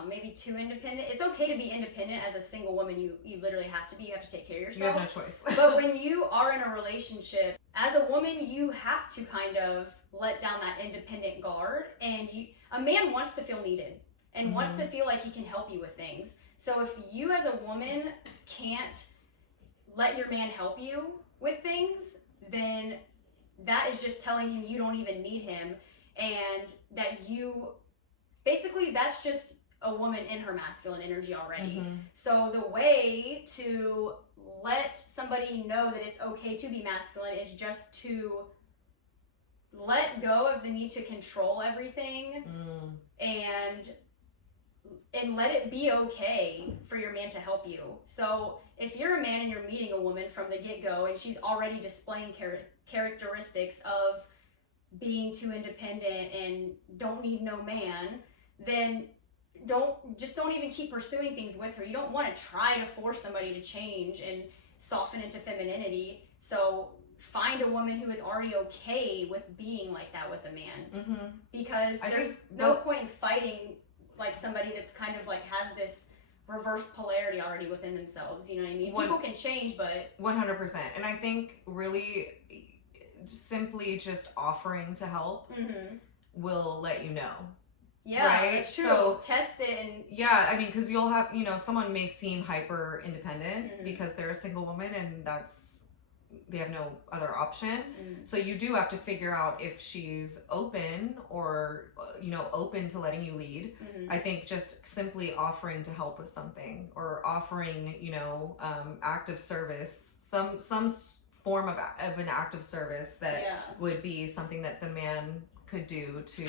maybe too independent. It's okay to be independent as a single woman. You literally have to be. You have to take care of yourself. You have no choice. But when you are in a relationship, as a woman, you have to kind of let down that independent guard. And a man wants to feel needed and wants to feel like he can help you with things. So if you as a woman can't let your man help you with things, then that is just telling him you don't even need him, and that that's just a woman in her masculine energy already. So the way to let somebody know that it's okay to be masculine is just to let go of the need to control everything and let it be okay for your man to help you. So if you're a man and you're meeting a woman from the get-go and she's already displaying characteristics of being too independent and don't need no man, then don't even keep pursuing things with her. You don't want to try to force somebody to change and soften into femininity. So find a woman who is already okay with being like that with a man. Because there's no point in fighting like somebody that's kind of like has this reverse polarity already within themselves. You know what I mean? People can change, but 100%. And I think really simply just offering to help will let you know. Yeah, right? It's true. So, test it and... Yeah, I mean, because you'll have, someone may seem hyper independent because they're a single woman, and that's other option. So you do have to figure out if she's open or open to letting you lead. I think just simply offering to help with something, or offering act of service, some form of an act of service that would be something that the man could do to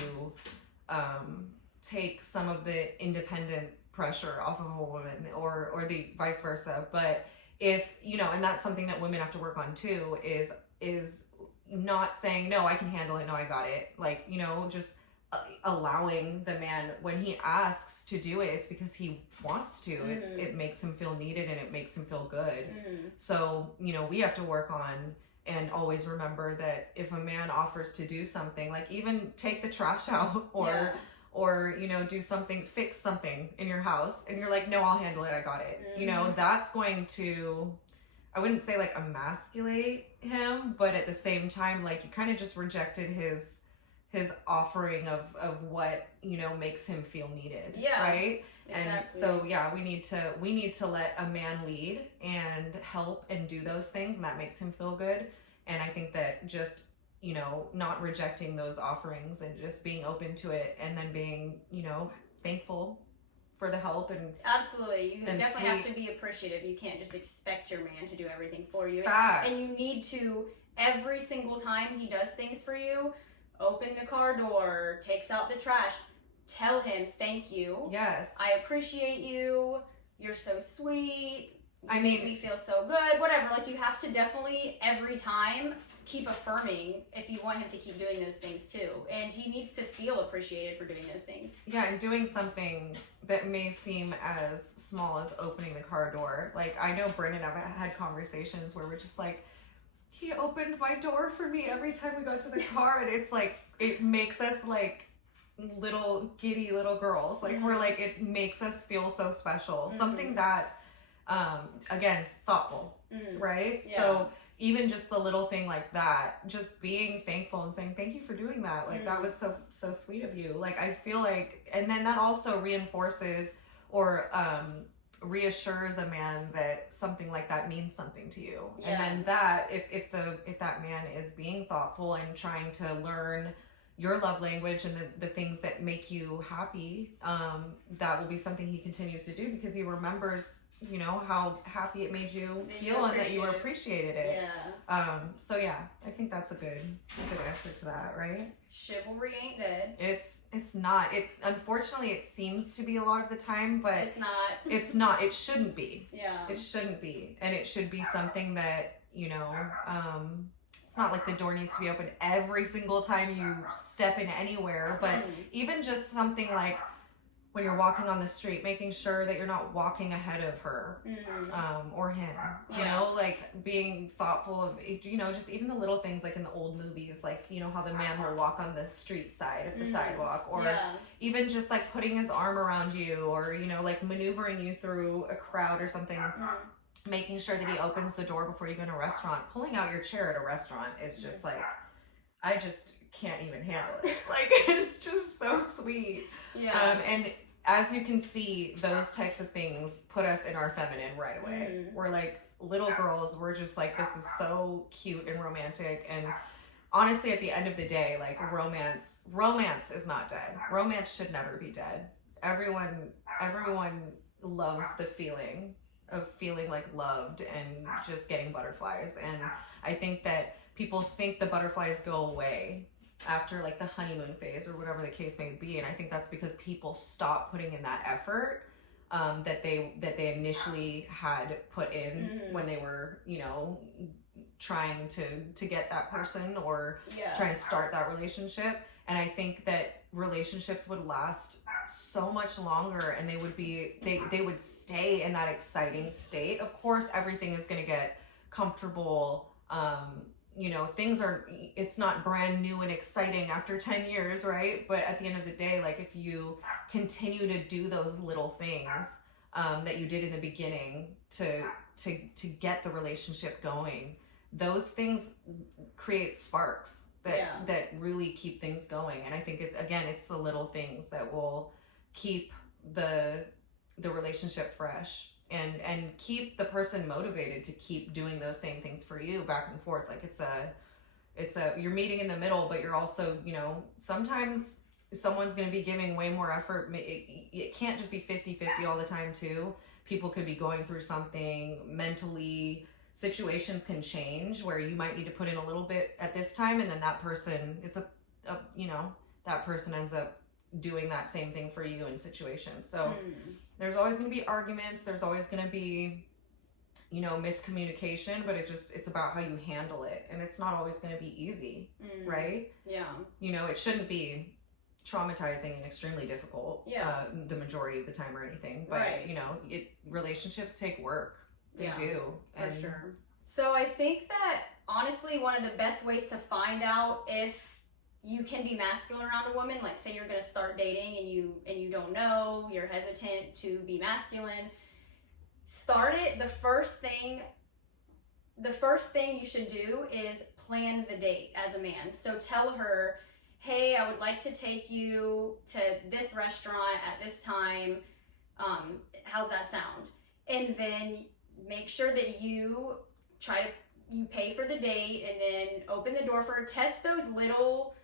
take some of the independent pressure off of a woman, or the vice versa. But if and that's something that women have to work on too, is not saying, no, I can handle it, no, I got it, like just allowing the man, when he asks to do it, it's because he wants to. It makes him feel needed, and it makes him feel good. So we have to work on, and always remember that if a man offers to do something, like even take the trash out, or do something, fix something in your house, and you're like, no, I'll handle it, I got it. That's going to, I wouldn't say like emasculate him, but at the same time, like, you kind of just rejected his offering of what makes him feel needed. Right. Exactly. And so we need to let a man lead and help and do those things, and that makes him feel good. And I think that just not rejecting those offerings, and just being open to it, and then being thankful for the help. And absolutely, you definitely have to be appreciative. You can't just expect your man to do everything for you. Facts. And you need to, every single time he does things for you, open the car door, takes out the trash, tell him thank you. Yes. I appreciate you. You're so sweet. You make me feel so good. Whatever. Like, you have to definitely every time keep affirming if you want him to keep doing those things too. And he needs to feel appreciated for doing those things. Yeah, and doing something that may seem as small as opening the car door. Like, I know Brandon and I have had conversations where we're just like, he opened my door for me every time we go to the car, and it's like, it makes us like little giddy little girls. Like, we're like, it makes us feel so special. Something that again, thoughtful, right? Yeah. So even just the little thing like that, just being thankful and saying thank you for doing that, like that was so sweet of you. Like, I feel like, and then that also reinforces or reassures a man that something like that means something to you. And then that if that man is being thoughtful and trying to learn your love language and the things that make you happy, that will be something he continues to do, because he remembers how happy it made you feel, and that you appreciated it. So I think that's a good answer to that, right? Chivalry ain't dead. It's not. It, unfortunately, it seems to be a lot of the time, but it's not. It shouldn't be. It shouldn't be. And it should be something that it's not like the door needs to be open every single time you step in anywhere, but even just something like when you're walking on the street, making sure that you're not walking ahead of her, or him, like being thoughtful of, just even the little things, like in the old movies, like, how the man will walk on the street side of the sidewalk, or even just like putting his arm around you, or, like maneuvering you through a crowd or something, making sure that he opens the door before you go in a restaurant. Pulling out your chair at a restaurant is just like, I just can't even handle it. Like, it's just so sweet. And as you can see, those types of things put us in our feminine right away. We're like little girls. We're just like, this is so cute and romantic. And honestly, at the end of the day, like, romance is not dead. Romance should never be dead. Everyone loves the feeling of feeling like loved and just getting butterflies. And I think that people think the butterflies go away after like the honeymoon phase or whatever the case may be, and I think that's because people stop putting in that effort that they initially had put in when they were trying to get that person or trying to start that relationship. And I think that relationships would last so much longer, and they would stay in that exciting state. Of course, everything is going to get comfortable. It's not brand new and exciting after 10 years, right? But at the end of the day, like, if you continue to do those little things that you did in the beginning to get the relationship going, those things create sparks that really keep things going. And I think it's the little things that will keep the relationship fresh and keep the person motivated to keep doing those same things for you back and forth. Like it's a you're meeting in the middle, but you're also, you know, sometimes someone's going to be giving way more effort. It can't just be 50-50 all the time too. People could be going through something mentally. Situations can change where you might need to put in a little bit at this time, and then that person, it's a you know, that person ends up doing that same thing for you in situations. So there's always going to be arguments, there's always going to be, you know, miscommunication, but it's about how you handle it, and it's not always going to be easy, right? Yeah. You know, it shouldn't be traumatizing and extremely difficult the majority of the time or anything, but you know, relationships take work. They do. For sure. So I think that honestly one of the best ways to find out if you can be masculine around a woman, like say you're going to start dating and you don't know, you're hesitant to be masculine, start it. The first thing you should do is plan the date as a man. So tell her, hey, I would like to take you to this restaurant at this time. How's that sound? And then make sure that you pay for the date, and then open the door for her. Test those little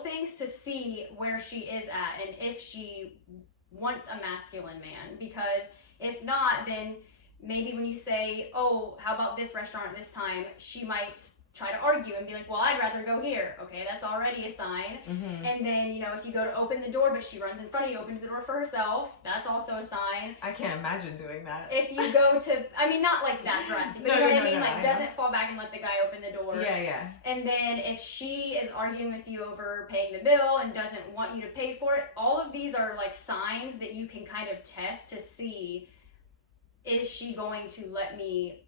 things to see where she is at and if she wants a masculine man. Because if not, then maybe when you say, oh, how about this restaurant at this time, she might try to argue and be like, well, I'd rather go here. Okay, that's already a sign. And then, you know, if you go to open the door but she runs in front of you, opens the door for herself, that's also a sign. I can't imagine doing that. If you go to, I mean, not like that drastic, but you know what I mean? Like, doesn't fall back and let the guy open the door. Yeah. And then if she is arguing with you over paying the bill and doesn't want you to pay for it, all of these are like signs that you can kind of test to see, is she going to let me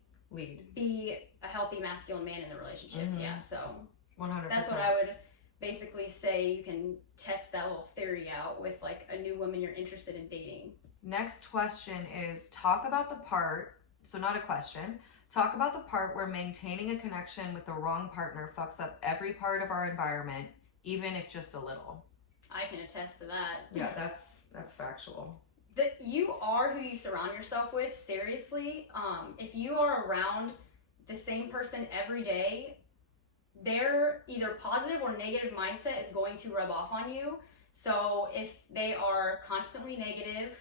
be a healthy masculine man in the relationship? Yeah, so 100%. That's what I would basically say. You can test that little theory out with like a new woman you're interested in dating. Next question is, talk about the part, so not a question, talk about the part where maintaining a connection with the wrong partner fucks up every part of our environment, even if just a little. I can attest to that. Yeah, that's factual. That you are who you surround yourself with, seriously. If you are around the same person every day, their either positive or negative mindset is going to rub off on you. So if they are constantly negative,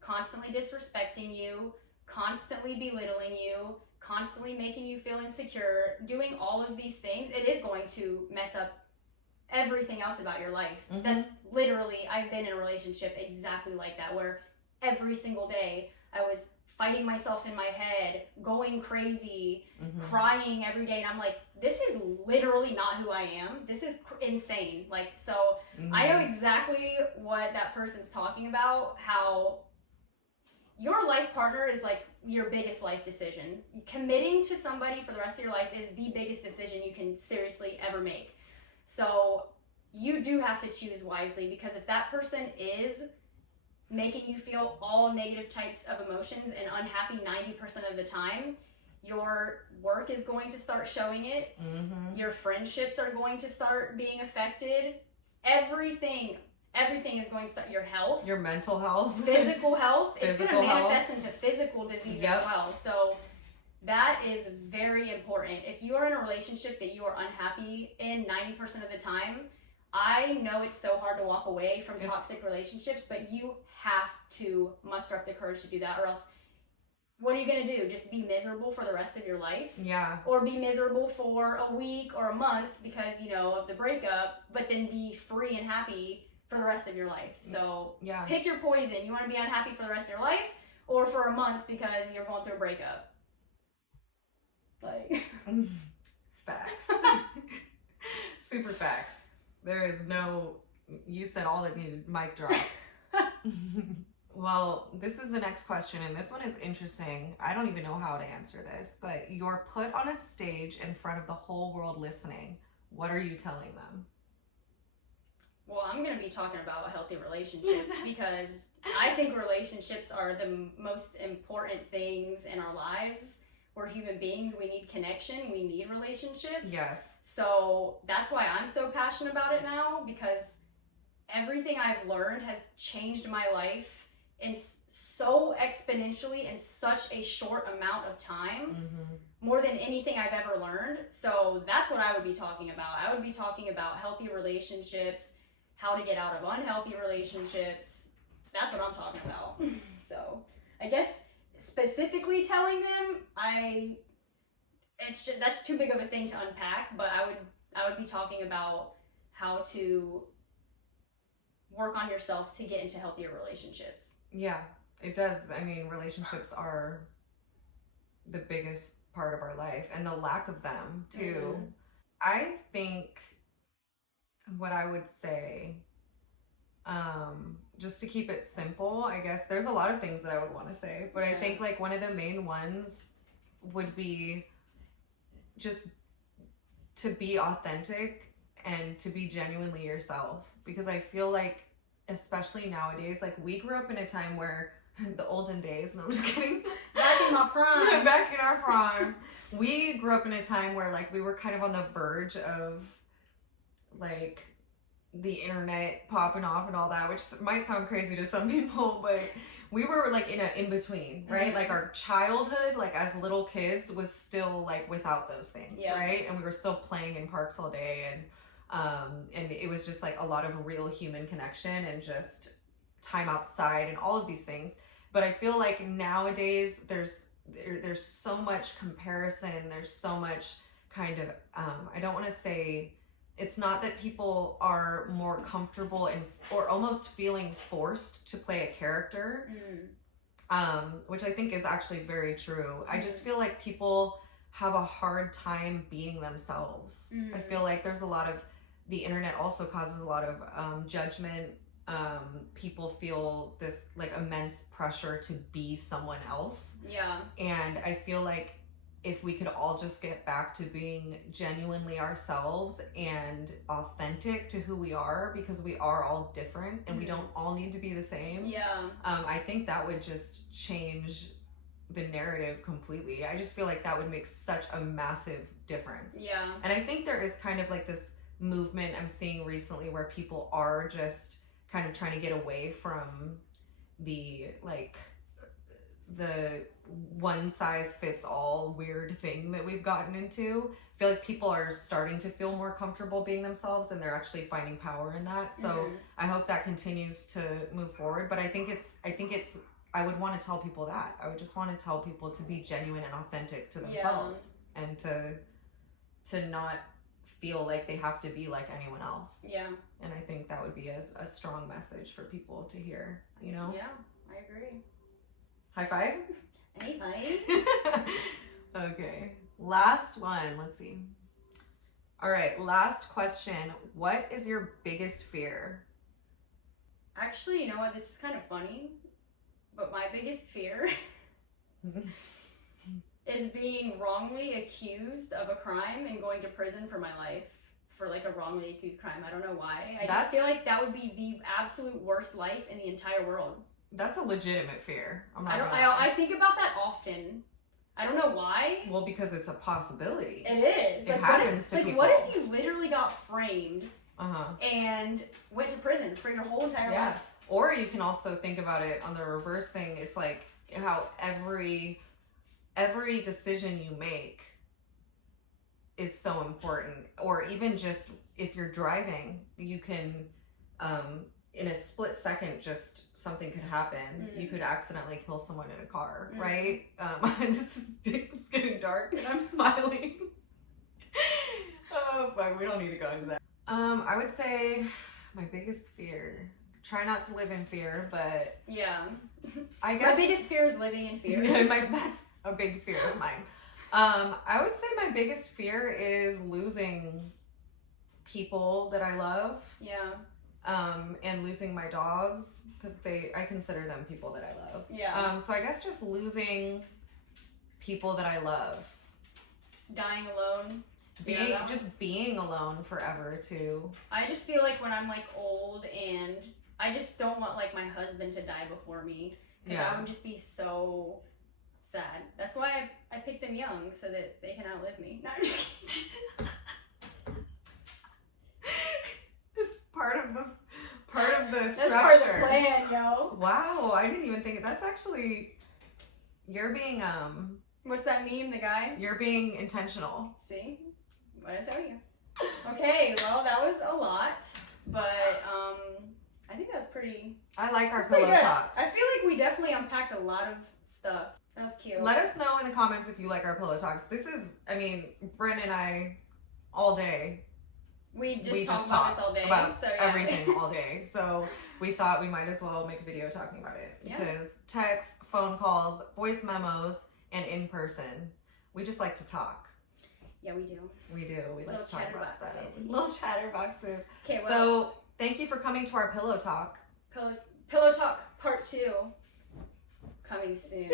constantly disrespecting you, constantly belittling you, constantly making you feel insecure, doing all of these things, it is going to mess up everything else about your life. That's literally, I've been in a relationship exactly like that, where every single day I was fighting myself in my head, going crazy, crying every day, and I'm like, this is literally not who I am. This is insane. Like, so I know exactly what that person's talking about, how your life partner is like your biggest life decision. Committing to somebody for the rest of your life is the biggest decision you can seriously ever make. So you do have to choose wisely, because if that person is making you feel all negative types of emotions and unhappy 90% of the time, your work is going to start showing it. Your friendships are going to start being affected. Everything is going to start. Your health, your mental health, physical health. It's going to manifest into physical disease as well. So that is very important. If you are in a relationship that you are unhappy in 90% of the time, I know it's so hard to walk away from toxic relationships, but you have to muster up the courage to do that, or else what are you going to do? Just be miserable for the rest of your life? Yeah. Or be miserable for a week or a month because, you know, of the breakup, but then be free and happy for the rest of your life. So pick your poison. You want to be unhappy for the rest of your life, or for a month because you're going through a breakup? Like, facts. Super facts. There is no, you said all that needed, mic drop. Well, this is the next question, and this one is interesting. I don't even know how to answer this, but you're put on a stage in front of the whole world listening. What are you telling them? Well, I'm going to be talking about healthy relationships because I think relationships are the most important things in our lives. We're human beings. We need connection. We need relationships. Yes. So that's why I'm so passionate about it now, because everything I've learned has changed my life in so exponentially in such a short amount of time, more than anything I've ever learned. So that's what I would be talking about. I would be talking about healthy relationships, how to get out of unhealthy relationships. That's what I'm talking about. So I guess specifically telling them, that's too big of a thing to unpack, but I would be talking about how to work on yourself to get into healthier relationships. Yeah, it does. I mean, relationships are the biggest part of our life, and the lack of them too. I think what I would say, just to keep it simple, I guess there's a lot of things that I would want to say, but I think like one of the main ones would be just to be authentic and to be genuinely yourself, because I feel like, especially nowadays, like we grew up in a time where the olden days, no, I'm just kidding. Back in my prime. Back in our prime. We grew up in a time where like we were kind of on the verge of like the internet popping off and all that, which might sound crazy to some people, but we were like in between, right? Like our childhood, like as little kids, was still like without those things, right? And we were still playing in parks all day, and it was just like a lot of real human connection and just time outside and all of these things. But I feel like nowadays there's so much comparison, there's so much kind of I don't want to say, it's not that people are more comfortable or almost feeling forced to play a character, which I think is actually very true. I just feel like people have a hard time being themselves. I feel like there's a lot of, the internet also causes a lot of judgment. People feel this like immense pressure to be someone else. Yeah. And I feel like if we could all just get back to being genuinely ourselves and authentic to who we are, because we are all different and we don't all need to be the same. Yeah. I think that would just change the narrative completely. I just feel like that would make such a massive difference. Yeah. And I think there is kind of like this movement I'm seeing recently where people are just kind of trying to get away from the one size fits all weird thing that we've gotten into. I feel like people are starting to feel more comfortable being themselves, and they're actually finding power in that. So I hope that continues to move forward. But I think I would want to tell people that. I would just want to tell people to be genuine and authentic to themselves, and to not feel like they have to be like anyone else. Yeah. And I think that would be a strong message for people to hear, you know? Yeah, I agree. High five? High five. Okay. Last one. Let's see. All right. Last question. What is your biggest fear? Actually, you know what? This is kind of funny, but my biggest fear is being wrongly accused of a crime and going to prison for my life for like a wrongly accused crime. I don't know why. I just feel like that would be the absolute worst life in the entire world. That's a legitimate fear. I think about that often. I don't know why. Well, because it's a possibility. It is. It happens to people. What if you literally got framed and went to prison for your whole entire life? Or you can also think about it on the reverse thing. It's like how every decision you make is so important. Or even just if you're driving, you can in a split second, just something could happen. You could accidentally kill someone in a car, right? This is getting dark and I'm smiling. Oh, but we don't need to go into that. I would say my biggest fear, try not to live in fear, but yeah, I guess my biggest fear is living in fear. That's a big fear of mine. I would say my biggest fear is losing people that I love. Yeah. And losing my dogs, because I consider them people that I love. Yeah. So I guess just losing people that I love. Dying alone. Being alone forever too. I just feel like when I'm like old, and I just don't want like my husband to die before me, because I would just be so sad. That's why I picked them young, so that they can outlive me. No, I'm just kidding. It's part of the That's structure. part of the plan, yo. Wow, I didn't even think that's actually you're being What's that meme, the guy? you're being intentional. See? What I tell you. Okay, well that was a lot. But I think that was pretty I like our pretty pillow good. talks. I feel like we definitely unpacked a lot of stuff. That was cute. Let us know in the comments if you like our pillow talks. This is, I mean, Bryn and I all day. We just talk about this all day. about so, yeah. everything all day. So we thought we might as well make a video talking about it. Yeah. Because text, phone calls, voice memos, and in person, we just like to talk. Yeah, we do. We do. We like to talk about stuff. Chatterboxes. Little chatterboxes. Okay, well, So thank you for coming to our pillow talk. Pillow Talk Part 2 coming soon.